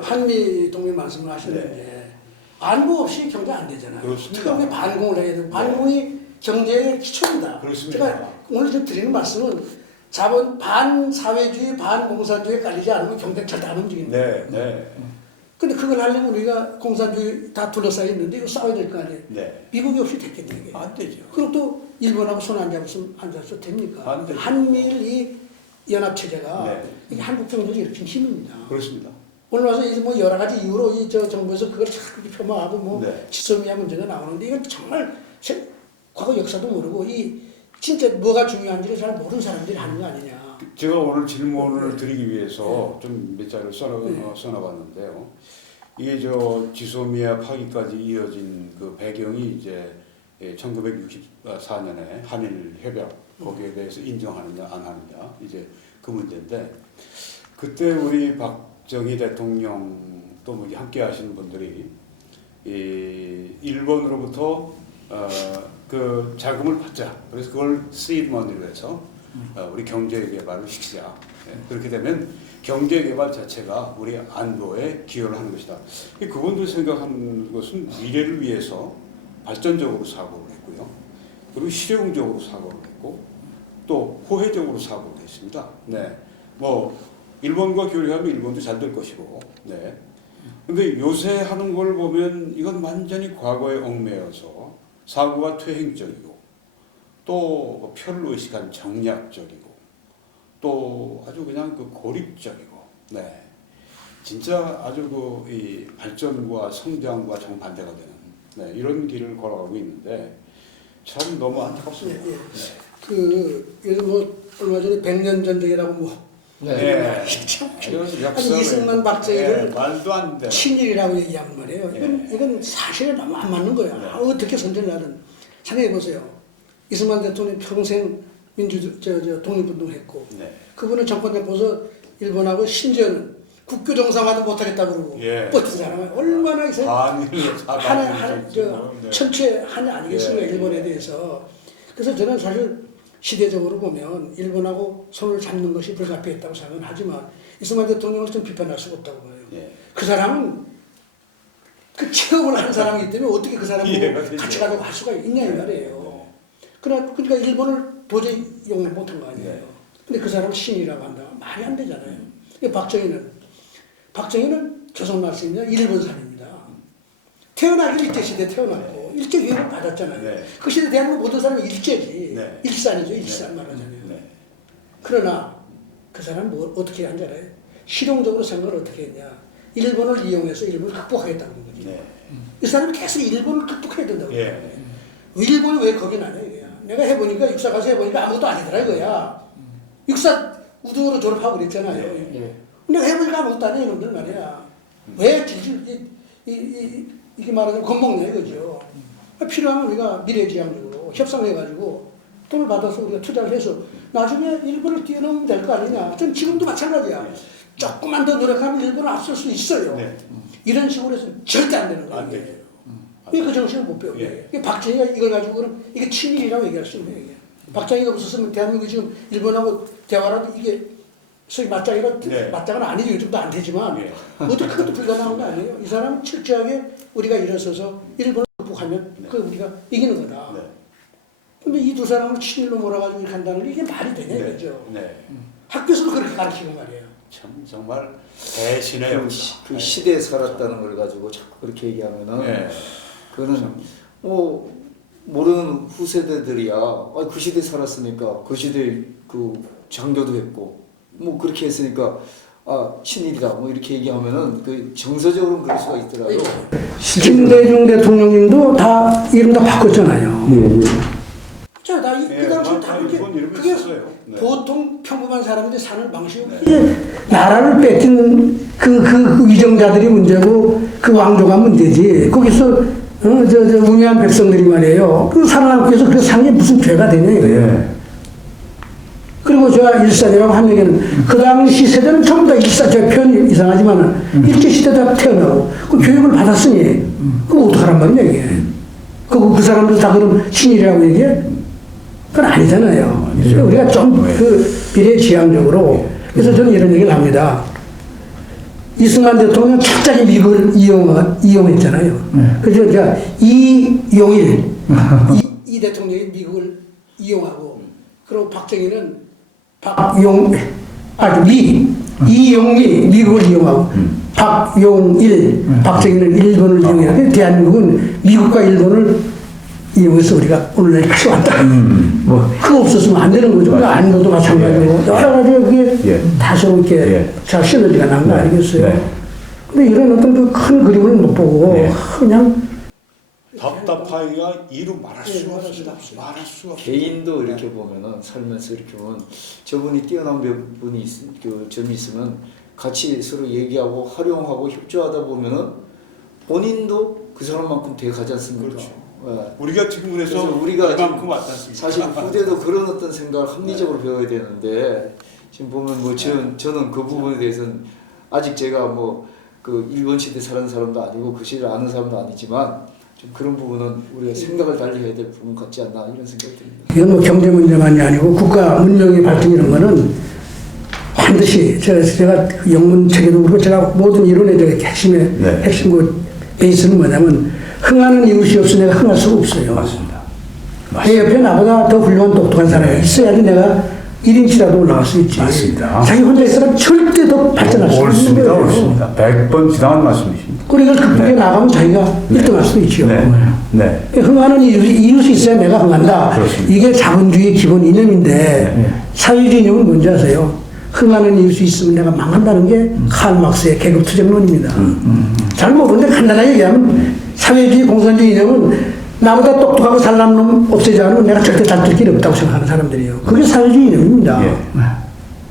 한미 동맹 말씀을 하셨는데 안보 없이 경제 안 되잖아요. 그렇습니다. 특히 반공을 해야 되고 반공이 경제의 기초입니다. 그렇습니다. 제가 오늘 좀 드리는 말씀은 반사회주의 반공산주의에 깔리지 않으면 경제 절대 안 움직입니다. 네, 네, 근데 그걸 하려면 우리가 공산주의 다 둘러싸여 있는데 이거 싸워야 될 거 아니에요. 네. 미국이 없이 됐겠네 이게. 안 되죠. 그리고 또 일본하고 손 안 잡았으면 안 잡아도 됩니까? 안 되죠. 한미일 이 연합체제가 네. 이게 한국 경제를 일으킨 힘입니다. 그렇습니다. 오늘 와서 이제 뭐 여러 가지 이유로 이 저 정부에서 그걸 자꾸 폄하하고 뭐 네. 지소미아 문제가 나오는데 이건 정말 과거 역사도 모르고 이 진짜 뭐가 중요한지를 잘 모르는 사람들이 하는 거 아니냐. 제가 오늘 질문을 드리기 위해서 좀 몇 자료를 써놔봤는데요. 이게 저 지소미아 파기까지 이어진 그 배경이 이제 1964년에 한일 협약 거기에 대해서 인정하느냐 안 하느냐 이제 그 문제인데 그때 우리 박정희 대통령 또 뭐 함께 하시는 분들이 이 일본으로부터 그 자금을 받자. 그래서 그걸 seedmoney로 해서 우리 경제 개발을 시키자. 그렇게 되면 경제 개발 자체가 우리 안보에 기여를 하는 것이다. 그분들 생각하는 것은 미래를 위해서 발전적으로 사고를 했고요. 그리고 실용적으로 사고를 했고 또 호혜적으로 사고를 했습니다. 네, 뭐 일본과 교류하면 일본도 잘 될 것이고, 네. 근데 요새 하는 걸 보면 이건 완전히 과거에 얽매여서 사고가 퇴행적이고 또 편로의식한 정략적이고 또 아주 그냥 그 고립적이고 네. 진짜 아주 그 이 발전과 성장과 정반대가 되는 네, 이런 길을 걸어가고 있는데 참 너무 안타깝습니다. 예, 예. 그래서 뭐 얼마 전에 100년 전쟁이라고 뭐 네. 참 이런 아니 역사를 이승만 박정희를 말도 안 돼. 친일이라고 얘기하는 말이에요. 이건 사실에 너무 안 맞는 거야. 어떻게 선전을 하든 생각해 보세요. 이승만 대통령 평생 독립운동했고 네. 그분은 정권 잡고서 일본하고 심지어는 국교 정상화도 못하겠다 그러고 예. 버틴 사람은 얼마나 이제 천추의 한이 아니겠습니까? 예. 일본에 대해서. 그래서 저는 사실 시대적으로 보면 일본하고 손을 잡는 것이 불가피했다고 생각은 하지만 이승만 대통령을 좀 비판할 수가 없다고 봐요. 예. 그 사람은 그 체험을 한 사람이기 때문에 어떻게 그 사람하고 같이 가려고 할 수가 있냐 이 말이에요. 그러니까 일본을 도저히 용납 못한 거 아니에요. 근데 그 사람은 신이라고 한다. 말이 안 되잖아요. 박정희는 조선 말씀입니다. 일본 사람입니다. 태어나기 일제시대 태어났고 일제 교육을 받았잖아요. 네. 그 시대 대한민국 모든 사람이 일제지. 네. 일산이죠. 일산 말하잖아요. 네. 그러나 그 사람은 어떻게 한 줄 알아요? 실용적으로 생각을 어떻게 했냐. 일본을 이용해서 일본을 극복하겠다는 거지. 네. 이 사람은 계속 일본을 극복해야 된다고. 예. 일본이 왜 겁이 나냐 이거야. 내가 해보니까 육사 가서 해보니까 아무것도 아니더라 이거야. 육사 우등으로 졸업하고 그랬잖아요. 예. 내가 해보니까 아무것도 아니야 이놈들 말이야. 왜 질질 이게 말하자면 겁먹냐 이거죠. 필요하면 우리가 미래지향적으로 협상해가지고 돈을 받아서 우리가 투자를 해서 나중에 일본을 뛰어넘으면 될 거 아니냐. 전 지금도 마찬가지야. 조금만 더 노력하면 일본을 앞설 수 있어요. 네. 이런 식으로 해서 절대 안 되는 거예요. 안 되죠. 왜 그 정신을 못 배우게? 예. 박정희가 이걸 가지고는 이게 친일이라고 얘기할 수 있는 얘기예요. 박정희가 없었으면 대한민국이 지금 일본하고 대화라도 이게 소위 맞짱이라 네. 맞짱은 아니죠. 요즘도 안 되지만 예. 어떻게 그것도 불가능한 거 아니에요? 이 사람은 철저하게 우리가 일어서서 일본을 극복하면 그 우리가 이기는 거다. 네. 근데 이 두 사람을 친일로 몰아가지고 이렇게 한다는 게 이게 말이 되냐 네. 이거죠. 네. 학교에서도 그렇게 가르치고 말이에요. 참 정말 대신의 역사. 그 시대에 살았다는 걸 가지고 자꾸 그렇게 얘기하면은 네. 그거는 뭐 모르는 후세대들이야. 그 시대에 살았으니까 그 시대 그 장교도 했고 뭐 그렇게 했으니까 친일이다 뭐 이렇게 얘기하면은 그 정서적으로는 그럴 수가 있더라도 김대중 대통령님도 다 이름 다 바꿨잖아요. 자, 그 당시 다 그렇게 그게 보통 평범한 사람들이 사는 방식이고 이게 나라를 뺏긴 그 위정자들이 문제고 그 왕조가 문제지. 거기서 우매한 백성들이 말이에요. 그 살아남기 위해서 그 상에 무슨 죄가 되냐 이거예요. 그리고 저 일산이라고 한 얘기는 그 당시 세대는 전부 다 일산, 저 표현이 이상하지만은 일제시대 다 태어나고 그 교육을 받았으니 그거 어떡하란 말이냐 이게. 그 사람들 다 그럼 신이라고 얘기해? 그건 아니잖아요. 그래서 우리가 좀 그 비례지향적으로 그래서 저는 이런 얘기를 합니다. 이승만 대통령 착자리 미국을 이용했잖아요. 그래서 제가 이용일 이 대통령이 미국을 이용하고 그리고 박정희는 이용이 미국을 이용하고 박용일 박정희는 일본을 이용해야 대한민국은 미국과 일본을 이용해서 우리가 오늘날까지 왔다. 뭐 그거 없었으면 안 되는 거죠. 안도도 마찬가지고 여러 가지 그게 다소 이렇게 잘 시너지가 난 거 아니겠어요? 근데 이런 어떤 그 큰 그림을 못 보고 그냥 답답하기가 이루 말할 수가 없습니다. 말할 수가 없어요. 개인도 이렇게 보면은 살면서 이렇게 보면 저분이 뛰어난 분이 그 점이 있으면 같이 서로 얘기하고 활용하고 협조하다 보면은 본인도 그 사람만큼 돼 가지 않습니까? 그렇죠. 네. 우리가 지금 그래서 우리가 그만큼 왔지 않습니까? 사실 후대도 그런 어떤 생각을 합리적으로 배워야 되는데 지금 보면 뭐 저는 그 부분에 대해서는 아직 제가 뭐 그 일본 시대 사는 사람도 아니고 그 시대를 아는 사람도 아니지만 좀 그런 부분은 우리가 생각을 달리 해야 될 부분 같지 않나 이런 생각이 듭니다. 이건 뭐 경제 문제만이 아니고 국가 문명의 발전 이런 거는 반드시 제가 영문 책에도 그렇고 제가 모든 이론의 핵심 그 베이스는 뭐냐면 흥하는 이웃이 없어 내가 흥할 수가 없어요. 맞습니다. 내 옆에 나보다 더 훌륭한 똑똑한 사람이 있어야지 내가 1인치라도 올라갈 수 있지. 맞습니다. 자기 혼자 있으면 절대 더 발전할 수 없는 옳습니다. 거예요. 옳습니다. 100번 지당한 말씀이십니다. 그리고 이걸 극복해 나가면 자기가 1등할 수도 있죠. 네. 흥하는 이웃이 있어야 내가 흥한다. 그렇습니다. 이게 자본주의의 기본 이념인데 사회주의 이념은 뭔지 아세요? 흥하는 이웃이 있으면 내가 망한다는 게 칼 막스의 계급투쟁론입니다. 잘못 근데 간단하게 얘기하면 사회주의 공산주의 이념은 나보다 똑똑하고 잘난 놈 없애지 않으면 내가 절대 다툴 길이 없다고 생각하는 사람들이에요. 그게 사회주의 이념입니다. 예.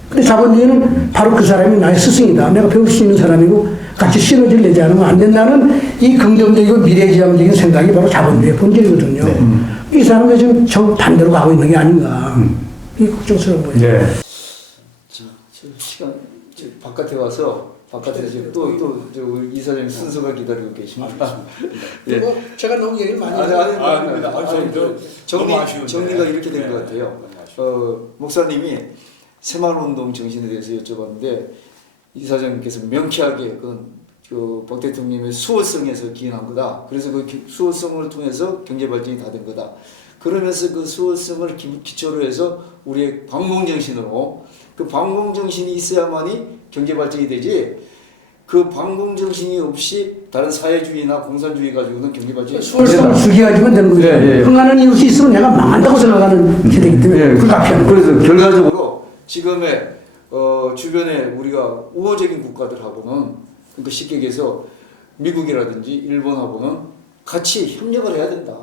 근데 자본주의는 바로 그 사람이 나의 스승이다. 내가 배울 수 있는 사람이고 같이 시너지를 내지 않으면 안 된다는 이 긍정적이고 미래지향적인 생각이 바로 자본주의의 본질이거든요. 이 사람이 지금 정반대로 가고 있는 게 아닌가. 이게 걱정스러운 거예요. 네. 지금 시간 바깥에 와서 바깥에서 지금 또 이사장님 순서가 기다리고 계십니다. 예. 그리고 제가 너무 얘기를 많이 아닙니다. 정리가 이렇게 된 것 같아요. 목사님이 새마을운동 정신에 대해서 여쭤봤는데 이사장님께서 명쾌하게 박 대통령의 수호성에서 기인한 거다. 그래서 그 수호성을 통해서 경제 발전이 다 된 거다. 그러면서 그 수호성을 기초로 해서 우리의 방공정신으로 그 방공정신이 있어야만이 경제 발전이 되지. 그 방공정신이 없이 다른 사회주의나 공산주의 가지고는 경제 발전이 수월성을 주기가지면 되는 거죠. 예. 흥하는 이웃이 있으면 내가 망한다고 생각하는 세대이기 때문에 불가피한 거예요. 그래서 결과적으로 지금의 주변에 우리가 우호적인 국가들하고는 그러니까 쉽게 얘기해서 미국이라든지 일본하고는 같이 협력을 해야 된다.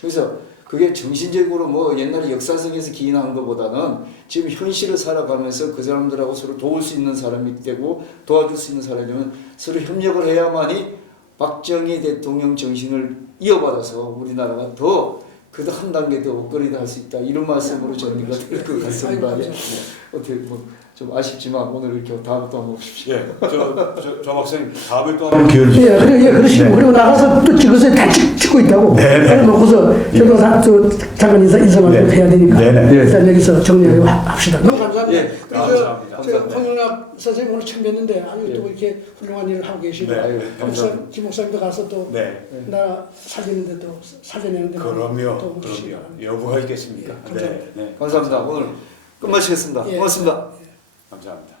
그래서 그게 정신적으로 뭐 옛날에 역사성에서 기인한 것보다는 지금 현실을 살아가면서 그 사람들하고 서로 도울 수 있는 사람이 되고 도와줄 수 있는 사람이 되면 서로 협력을 해야만이 박정희 대통령 정신을 이어받아서 우리나라가 더 그래도 한 단계 더 업그레이드 할 수 있다. 이런 말씀으로 정리가 될 것 같습니다. 어떻게 뭐 좀 아쉽지만 오늘 이렇게 다음에 또 한번 오십시오. 예, 저 박사님 다음에 또 한번 기회를 예, 그러시고 그리고 나가서 또 찍어서 다 찍고 있다고. 그래 놓고서 저도 잠깐 인사만 해야 되니까 일단 여기서 정리하고 합시다. 너무 감사합니다. 예, 감사합니다. 저 홍영락 선생님 오늘 처음 뵀는데 아주 또 이렇게 훌륭한 일을 하고 계시고 김 목사님도 가서 또 나 살리는데 또 살려내는데 그럼요. 여부가 있겠습니까? 감사합니다. 네. 감사합니다. 오늘 끝마치겠습니다. 고맙습니다. 감사합니다.